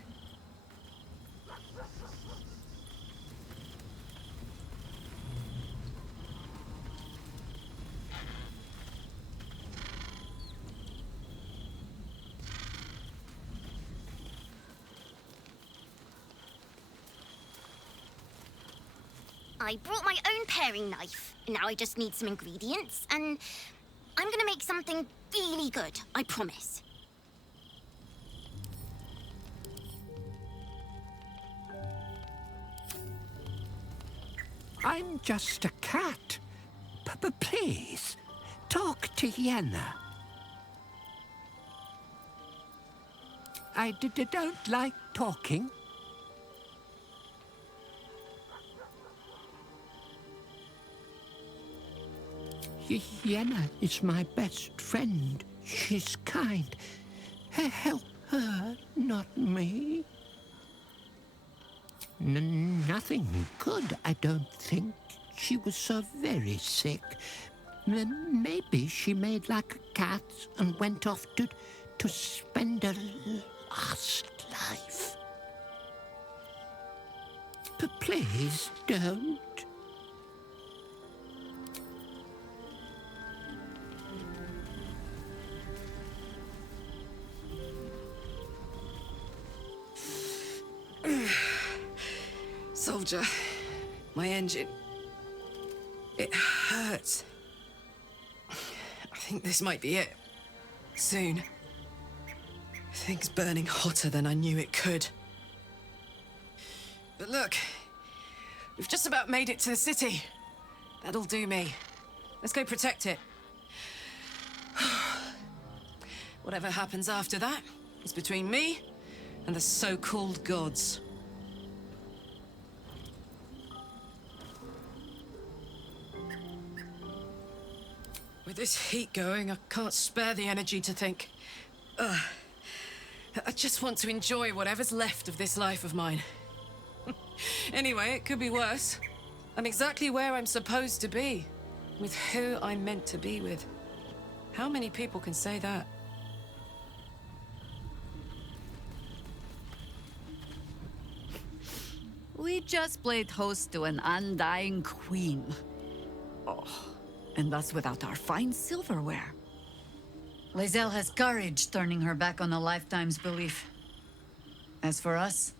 I brought my own paring knife. Now I just need some ingredients, and I'm gonna make something really good, I promise. I'm just a cat. Please, talk to Yenna. I don't like talking. Yenna is my best friend. She's kind. Help her, not me. Nothing good, I don't think. She was so very sick. Maybe she made like a cat and went off to spend her last life. Please don't. Soldier, my engine. It hurts. I think this might be it. Soon. Things burning hotter than I knew it could. But look, we've just about made it to the city. That'll do me. Let's go protect it. Whatever happens after that is between me and the so-called gods. With this heat going, I can't spare the energy to think. I just want to enjoy whatever's left of this life of mine. Anyway, it could be worse. I'm exactly where I'm supposed to be, with who I'm meant to be with. How many people can say that? We just played host to an undying queen. Oh, and that's without our fine silverware. Lae'zel has courage turning her back on a lifetime's belief. As for us,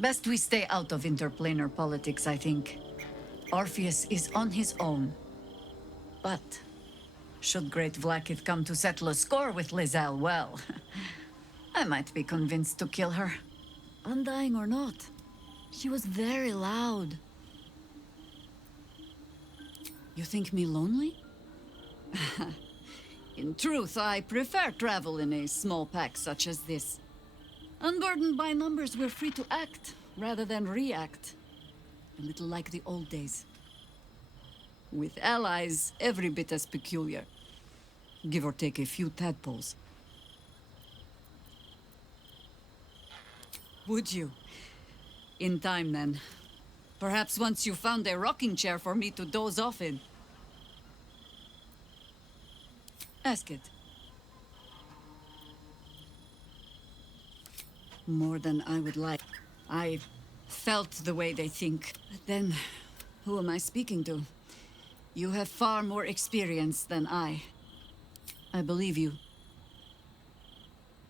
best we stay out of interplanar politics, I think. Orpheus is on his own. But should Great Vlaakith come to settle a score with Lae'zel, well, I might be convinced to kill her. Undying or not, she was very loud. You think me lonely? In truth, I prefer travel in a small pack such as this. Unburdened by numbers, we're free to act rather than react. A little like the old days. With allies every bit as peculiar. Give or take a few tadpoles. Would you? In time, then. Perhaps once you found a rocking chair for me to doze off in. Ask it. More than I would like. I felt the way they think. But then, who am I speaking to? You have far more experience than I. I believe you.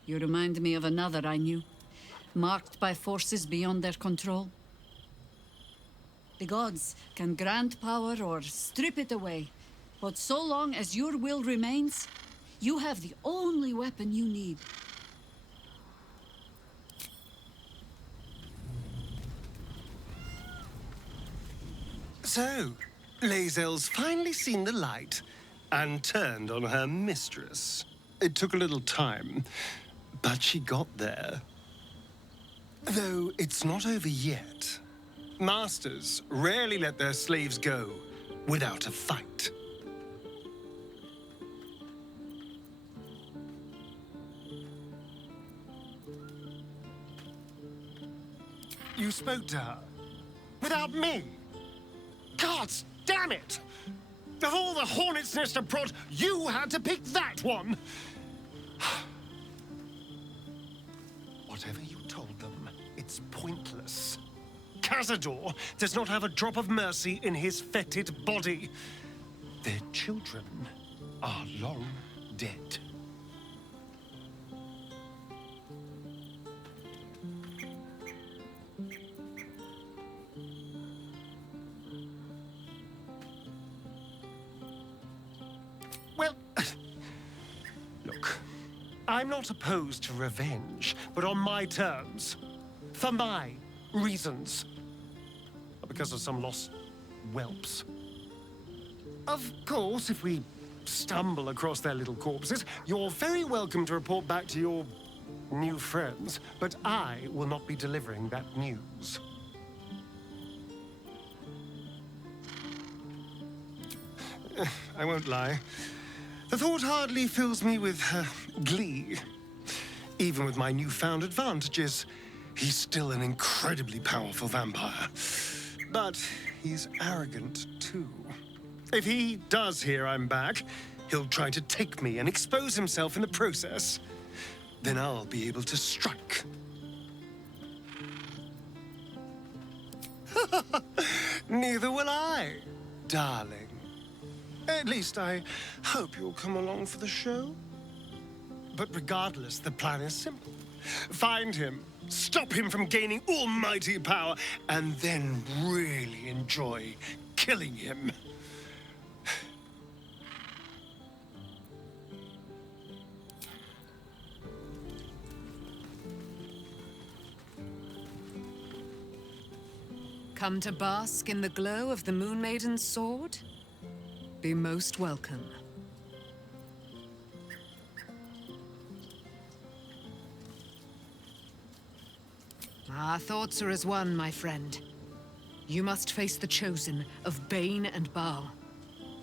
You remind me of another I knew, marked by forces beyond their control. The gods can grant power or strip it away, but so long as your will remains, you have the only weapon you need. So, Lae'zel's finally seen the light and turned on her mistress. It took a little time, but she got there. Though it's not over yet. Masters rarely let their slaves go without a fight. You spoke to her without me? Gods damn it! Of all the hornet's nest of prod, you had to pick that one! Whatever you told them, it's pointless. Cazador does not have a drop of mercy in his fetid body. Their children are long dead. Well, look, I'm not opposed to revenge, but on my terms. For my reasons. Because of some lost whelps. Of course, if we stumble across their little corpses, you're very welcome to report back to your new friends, but I will not be delivering that news. I won't lie. The thought hardly fills me with glee. Even with my newfound advantages, he's still an incredibly powerful vampire. But he's arrogant, too. If he does hear I'm back, he'll try to take me and expose himself in the process. Then I'll be able to strike. Neither will I, darling. At least I hope you'll come along for the show. But regardless, the plan is simple. Find him, stop him from gaining almighty power, and then really enjoy killing him. Come to bask in the glow of the Moon Maiden's sword? Be most welcome. Our thoughts are as one, my friend. You must face the chosen of Bane and Baal.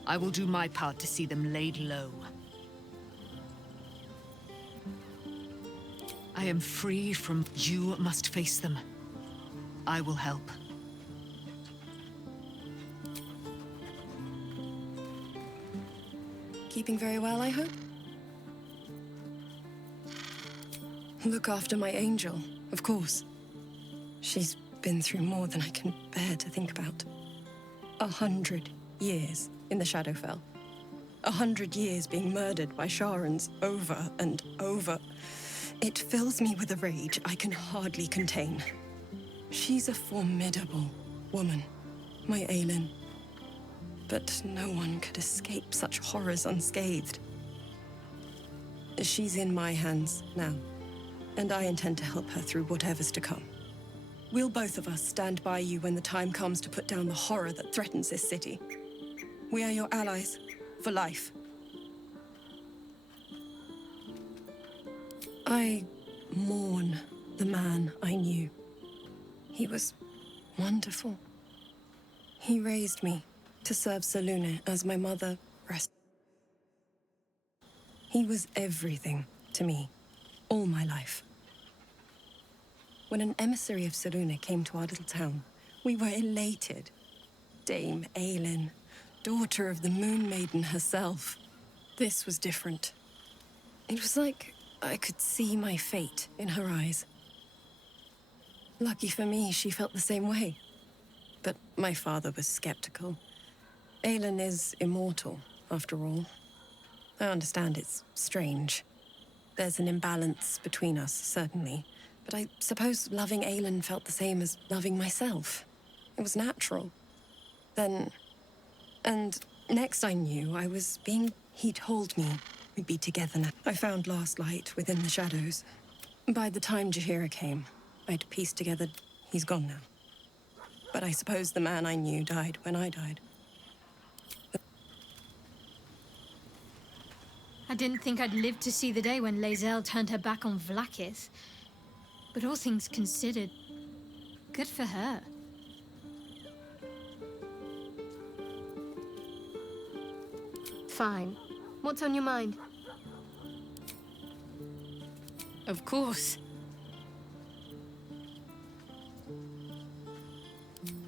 I will do my part to see them laid low. I am free from... You must face them. I will help. Keeping very well, I hope? Look after my angel, of course. She's been through more than I can bear to think about. 100 years in the Shadowfell. 100 years being murdered by Sharans over and over. It fills me with a rage I can hardly contain. She's a formidable woman, my Aelin. But no one could escape such horrors unscathed. She's in my hands now, and I intend to help her through whatever's to come. We'll both of us stand by you when the time comes to put down the horror that threatens this city. We are your allies, for life. I mourn the man I knew. He was wonderful. He raised me to serve Selûne as my mother rested. He was everything to me, all my life. When an emissary of Selûne came to our little town, we were elated. Dame Aelin, daughter of the Moon Maiden herself. This was different. It was like I could see my fate in her eyes. Lucky for me, she felt the same way. But my father was skeptical. Aelin is immortal, after all. I understand it's strange. There's an imbalance between us, certainly. But I suppose loving Aelin felt the same as loving myself. It was natural. Then... And next I knew, I was being... He told me we'd be together now. I found last light within the shadows. By the time Jaheira came, I'd pieced together he's gone now. But I suppose the man I knew died when I died. I didn't think I'd live to see the day when Lae'zel turned her back on Vlaakith. But all things considered, good for her. Fine. What's on your mind? Of course.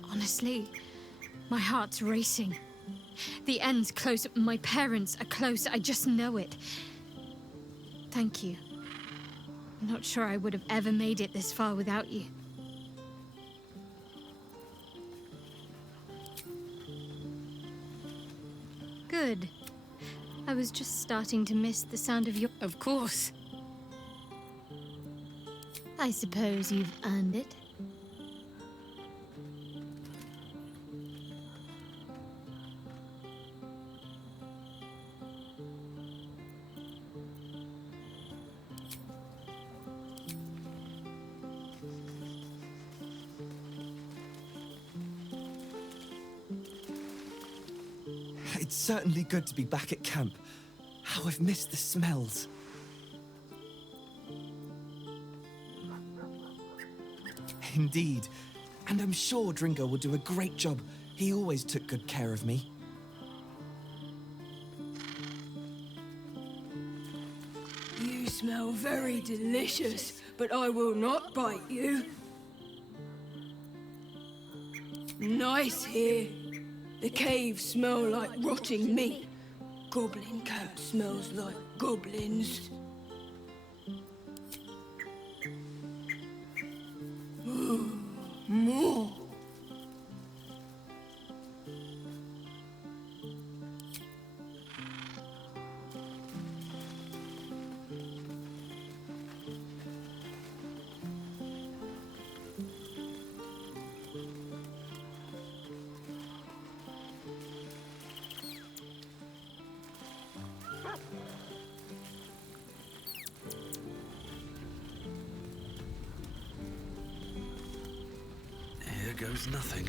Honestly, my heart's racing. The end's close. My parents are close. I just know it. Thank you. I'm not sure I would have ever made it this far without you. Good. I was just starting to miss the sound of your... Of course. I suppose you've earned it. It's certainly good to be back at camp. How I've missed the smells. Indeed. And I'm sure Dringo will do a great job. He always took good care of me. You smell very delicious, but I will not bite you. Nice here. The caves smell like rotting meat. Goblin camp smells like goblins. Ooh, more. Here goes nothing.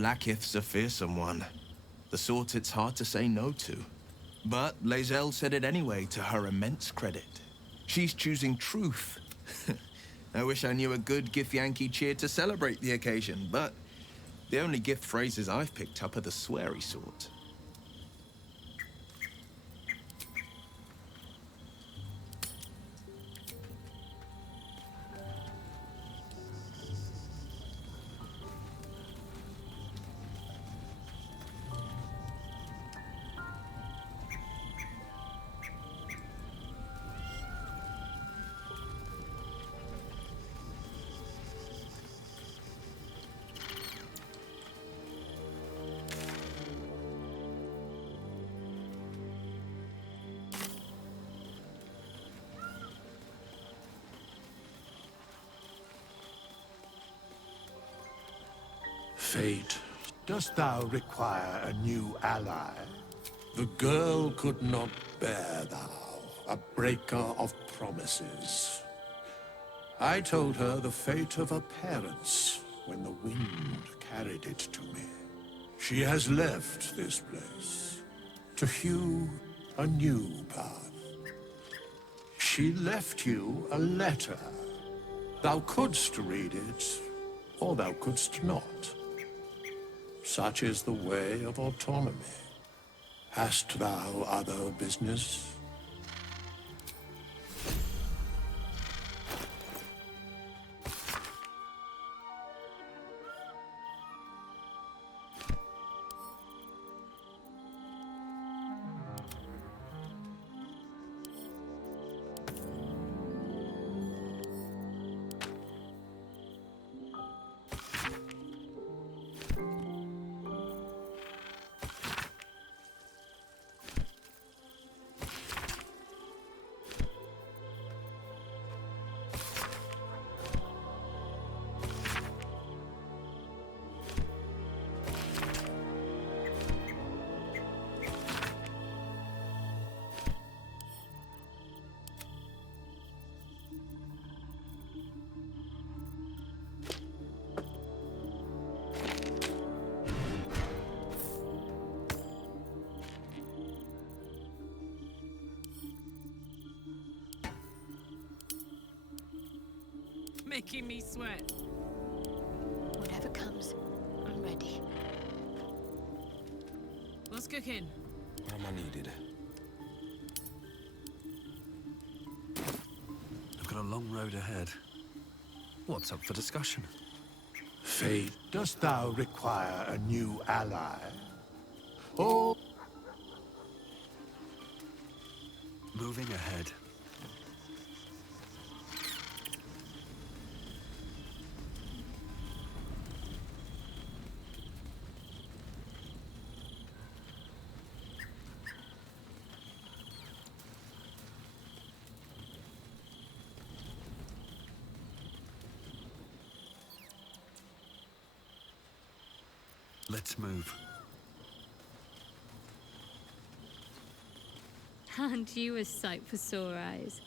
Vlakith's a fearsome one. The sort it's hard to say no to. But Lae'zel said it anyway, to her immense credit. She's choosing truth. I wish I knew a good Githyanki cheer to celebrate the occasion, but the only gift phrases I've picked up are the sweary sort. Fate, dost thou require a new ally? The girl could not bear thou, a breaker of promises. I told her the fate of her parents when the wind carried it to me. She has left this place to hew a new path. She left you a letter. Thou couldst read it, or thou couldst not. Such is the way of autonomy. Hast thou other business? Making me sweat. Whatever comes, I'm ready. What's cooking? Am I needed? I've got a long road ahead. What's up for discussion? Fate, dost thou require a new ally? Oh. Moving ahead. Let's move. Aren't you a sight for sore eyes?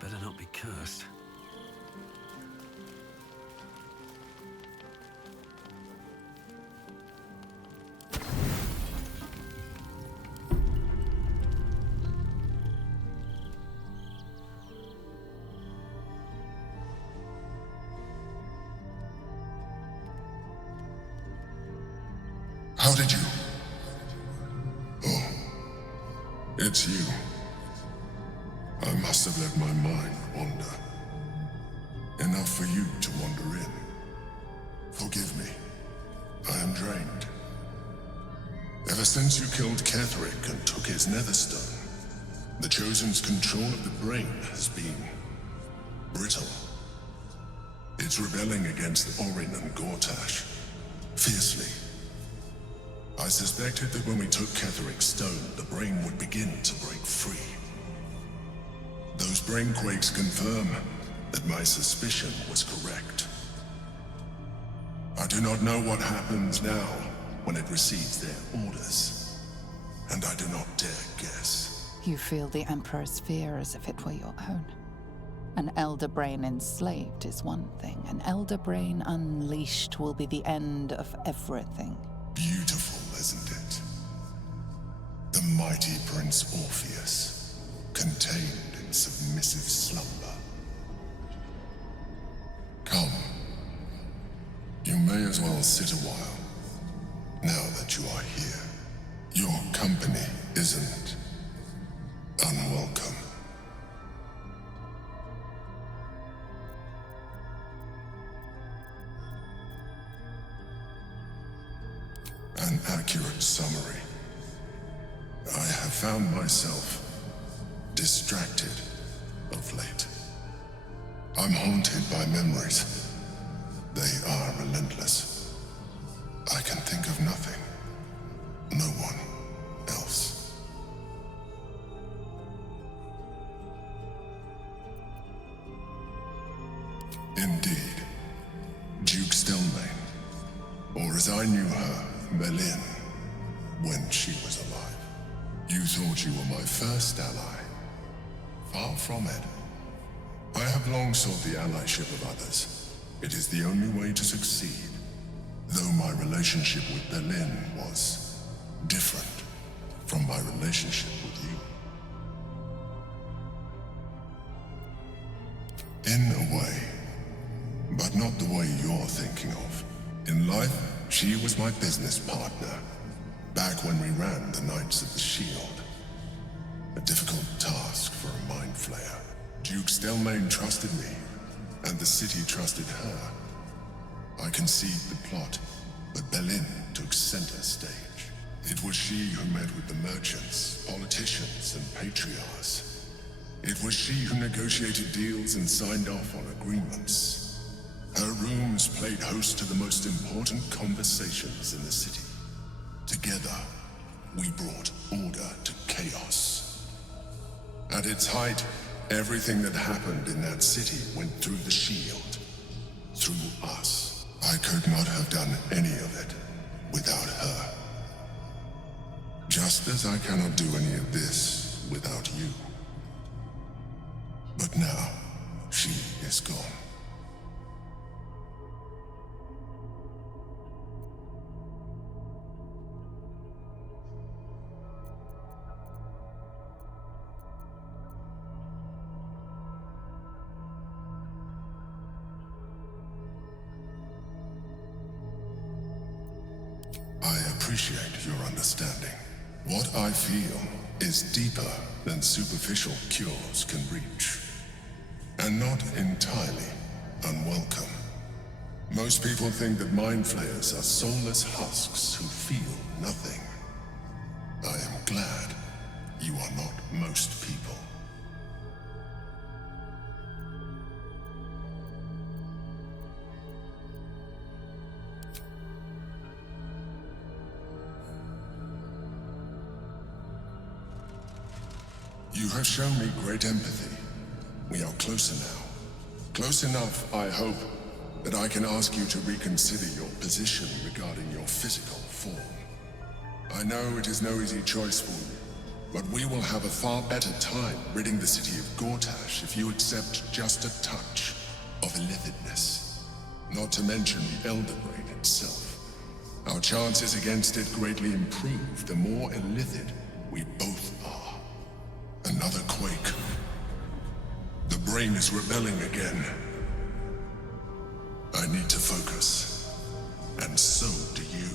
Better not be cursed. How did you? Oh, it's you. I must have let my mind wander. Enough for you to wander in. Forgive me. I am drained. Ever since you killed Ketherick and took his netherstone, the Chosen's control of the brain has been brittle. It's rebelling against Orin and Gortash, fiercely I suspected that when we took Ketherick's stone, the brain would begin to break free. Those brain quakes confirm that my suspicion was correct. I do not know what happens now when it receives their orders, and I do not dare guess. You feel the Emperor's fear as if it were your own. An elder brain enslaved is one thing. An elder brain unleashed will be the end of everything. Beautiful, isn't it? The mighty Prince Orpheus, contained in submissive slumber. Come. You may as well sit a while, now that you are here. Your company isn't unwelcome. An accurate summary. I have found myself distracted of late. I'm haunted by memories. They are relentless. I can think of nothing. No one else. Indeed. Duke Stelmane, or as I knew her, Melin, when she was alive. You thought you were my first ally. Far from it. I have long sought the allyship of others. It is the only way to succeed, though my relationship with Berlin was different from my relationship with you. In a way, but not the way you're thinking of. In life, she was my business partner, back when we ran the Knights of the Shield. A difficult task for a mind flayer. Duke Stelmane trusted me, and the city trusted her. I conceived the plot, but Berlin took center stage. It was she who met with the merchants, politicians, and patriarchs. It was she who negotiated deals and signed off on agreements. Her rooms played host to the most important conversations in the city. Together, we brought order to chaos. At its height, everything that happened in that city went through the shield. Through us. I could not have done any of it without her. Just as I cannot do any of this without you. But now, she is gone. I appreciate your understanding. What I feel is deeper than superficial cures can reach, and not entirely unwelcome. Most people think that mind flayers are soulless husks who feel nothing. I am glad you are not most people. You have shown me great empathy. We are closer now. Close enough, I hope, that I can ask you to reconsider your position regarding your physical form. I know it is no easy choice for you, but we will have a far better time ridding the city of Gortash if you accept just a touch of illithidness. Not to mention the Elder Brain itself. Our chances against it greatly improve the more illithid we both are. Another quake. The brain is rebelling again. I need to focus. And so do you.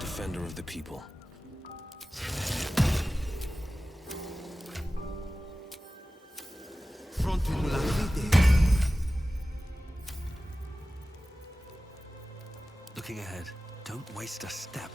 Defender of the people. Looking ahead. Don't waste a step.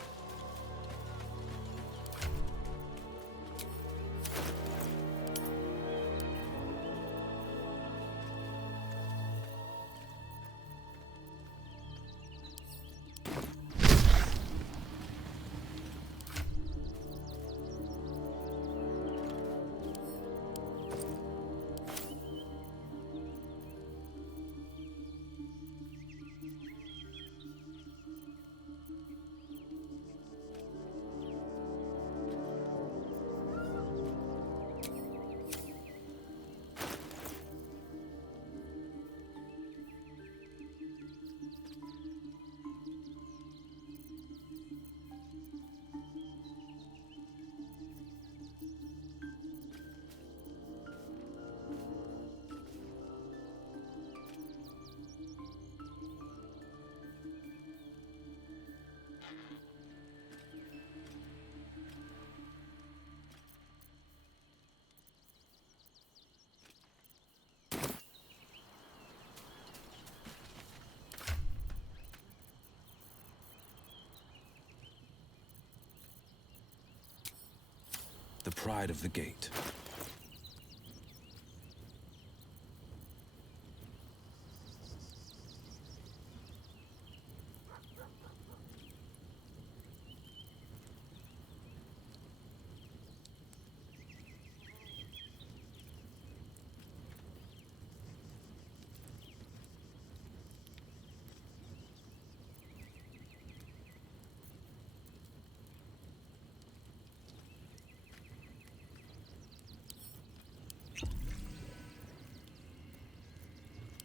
The pride of the gate.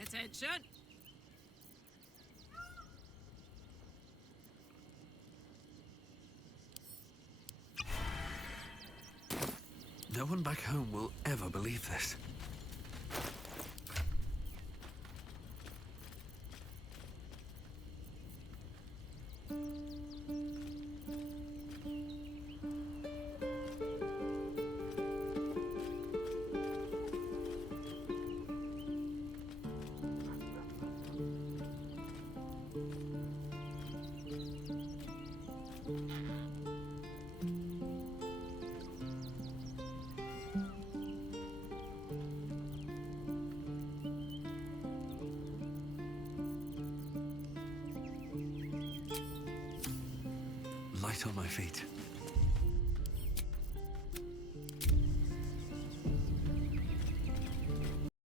Attention! No one back home will ever believe this. Light on my feet.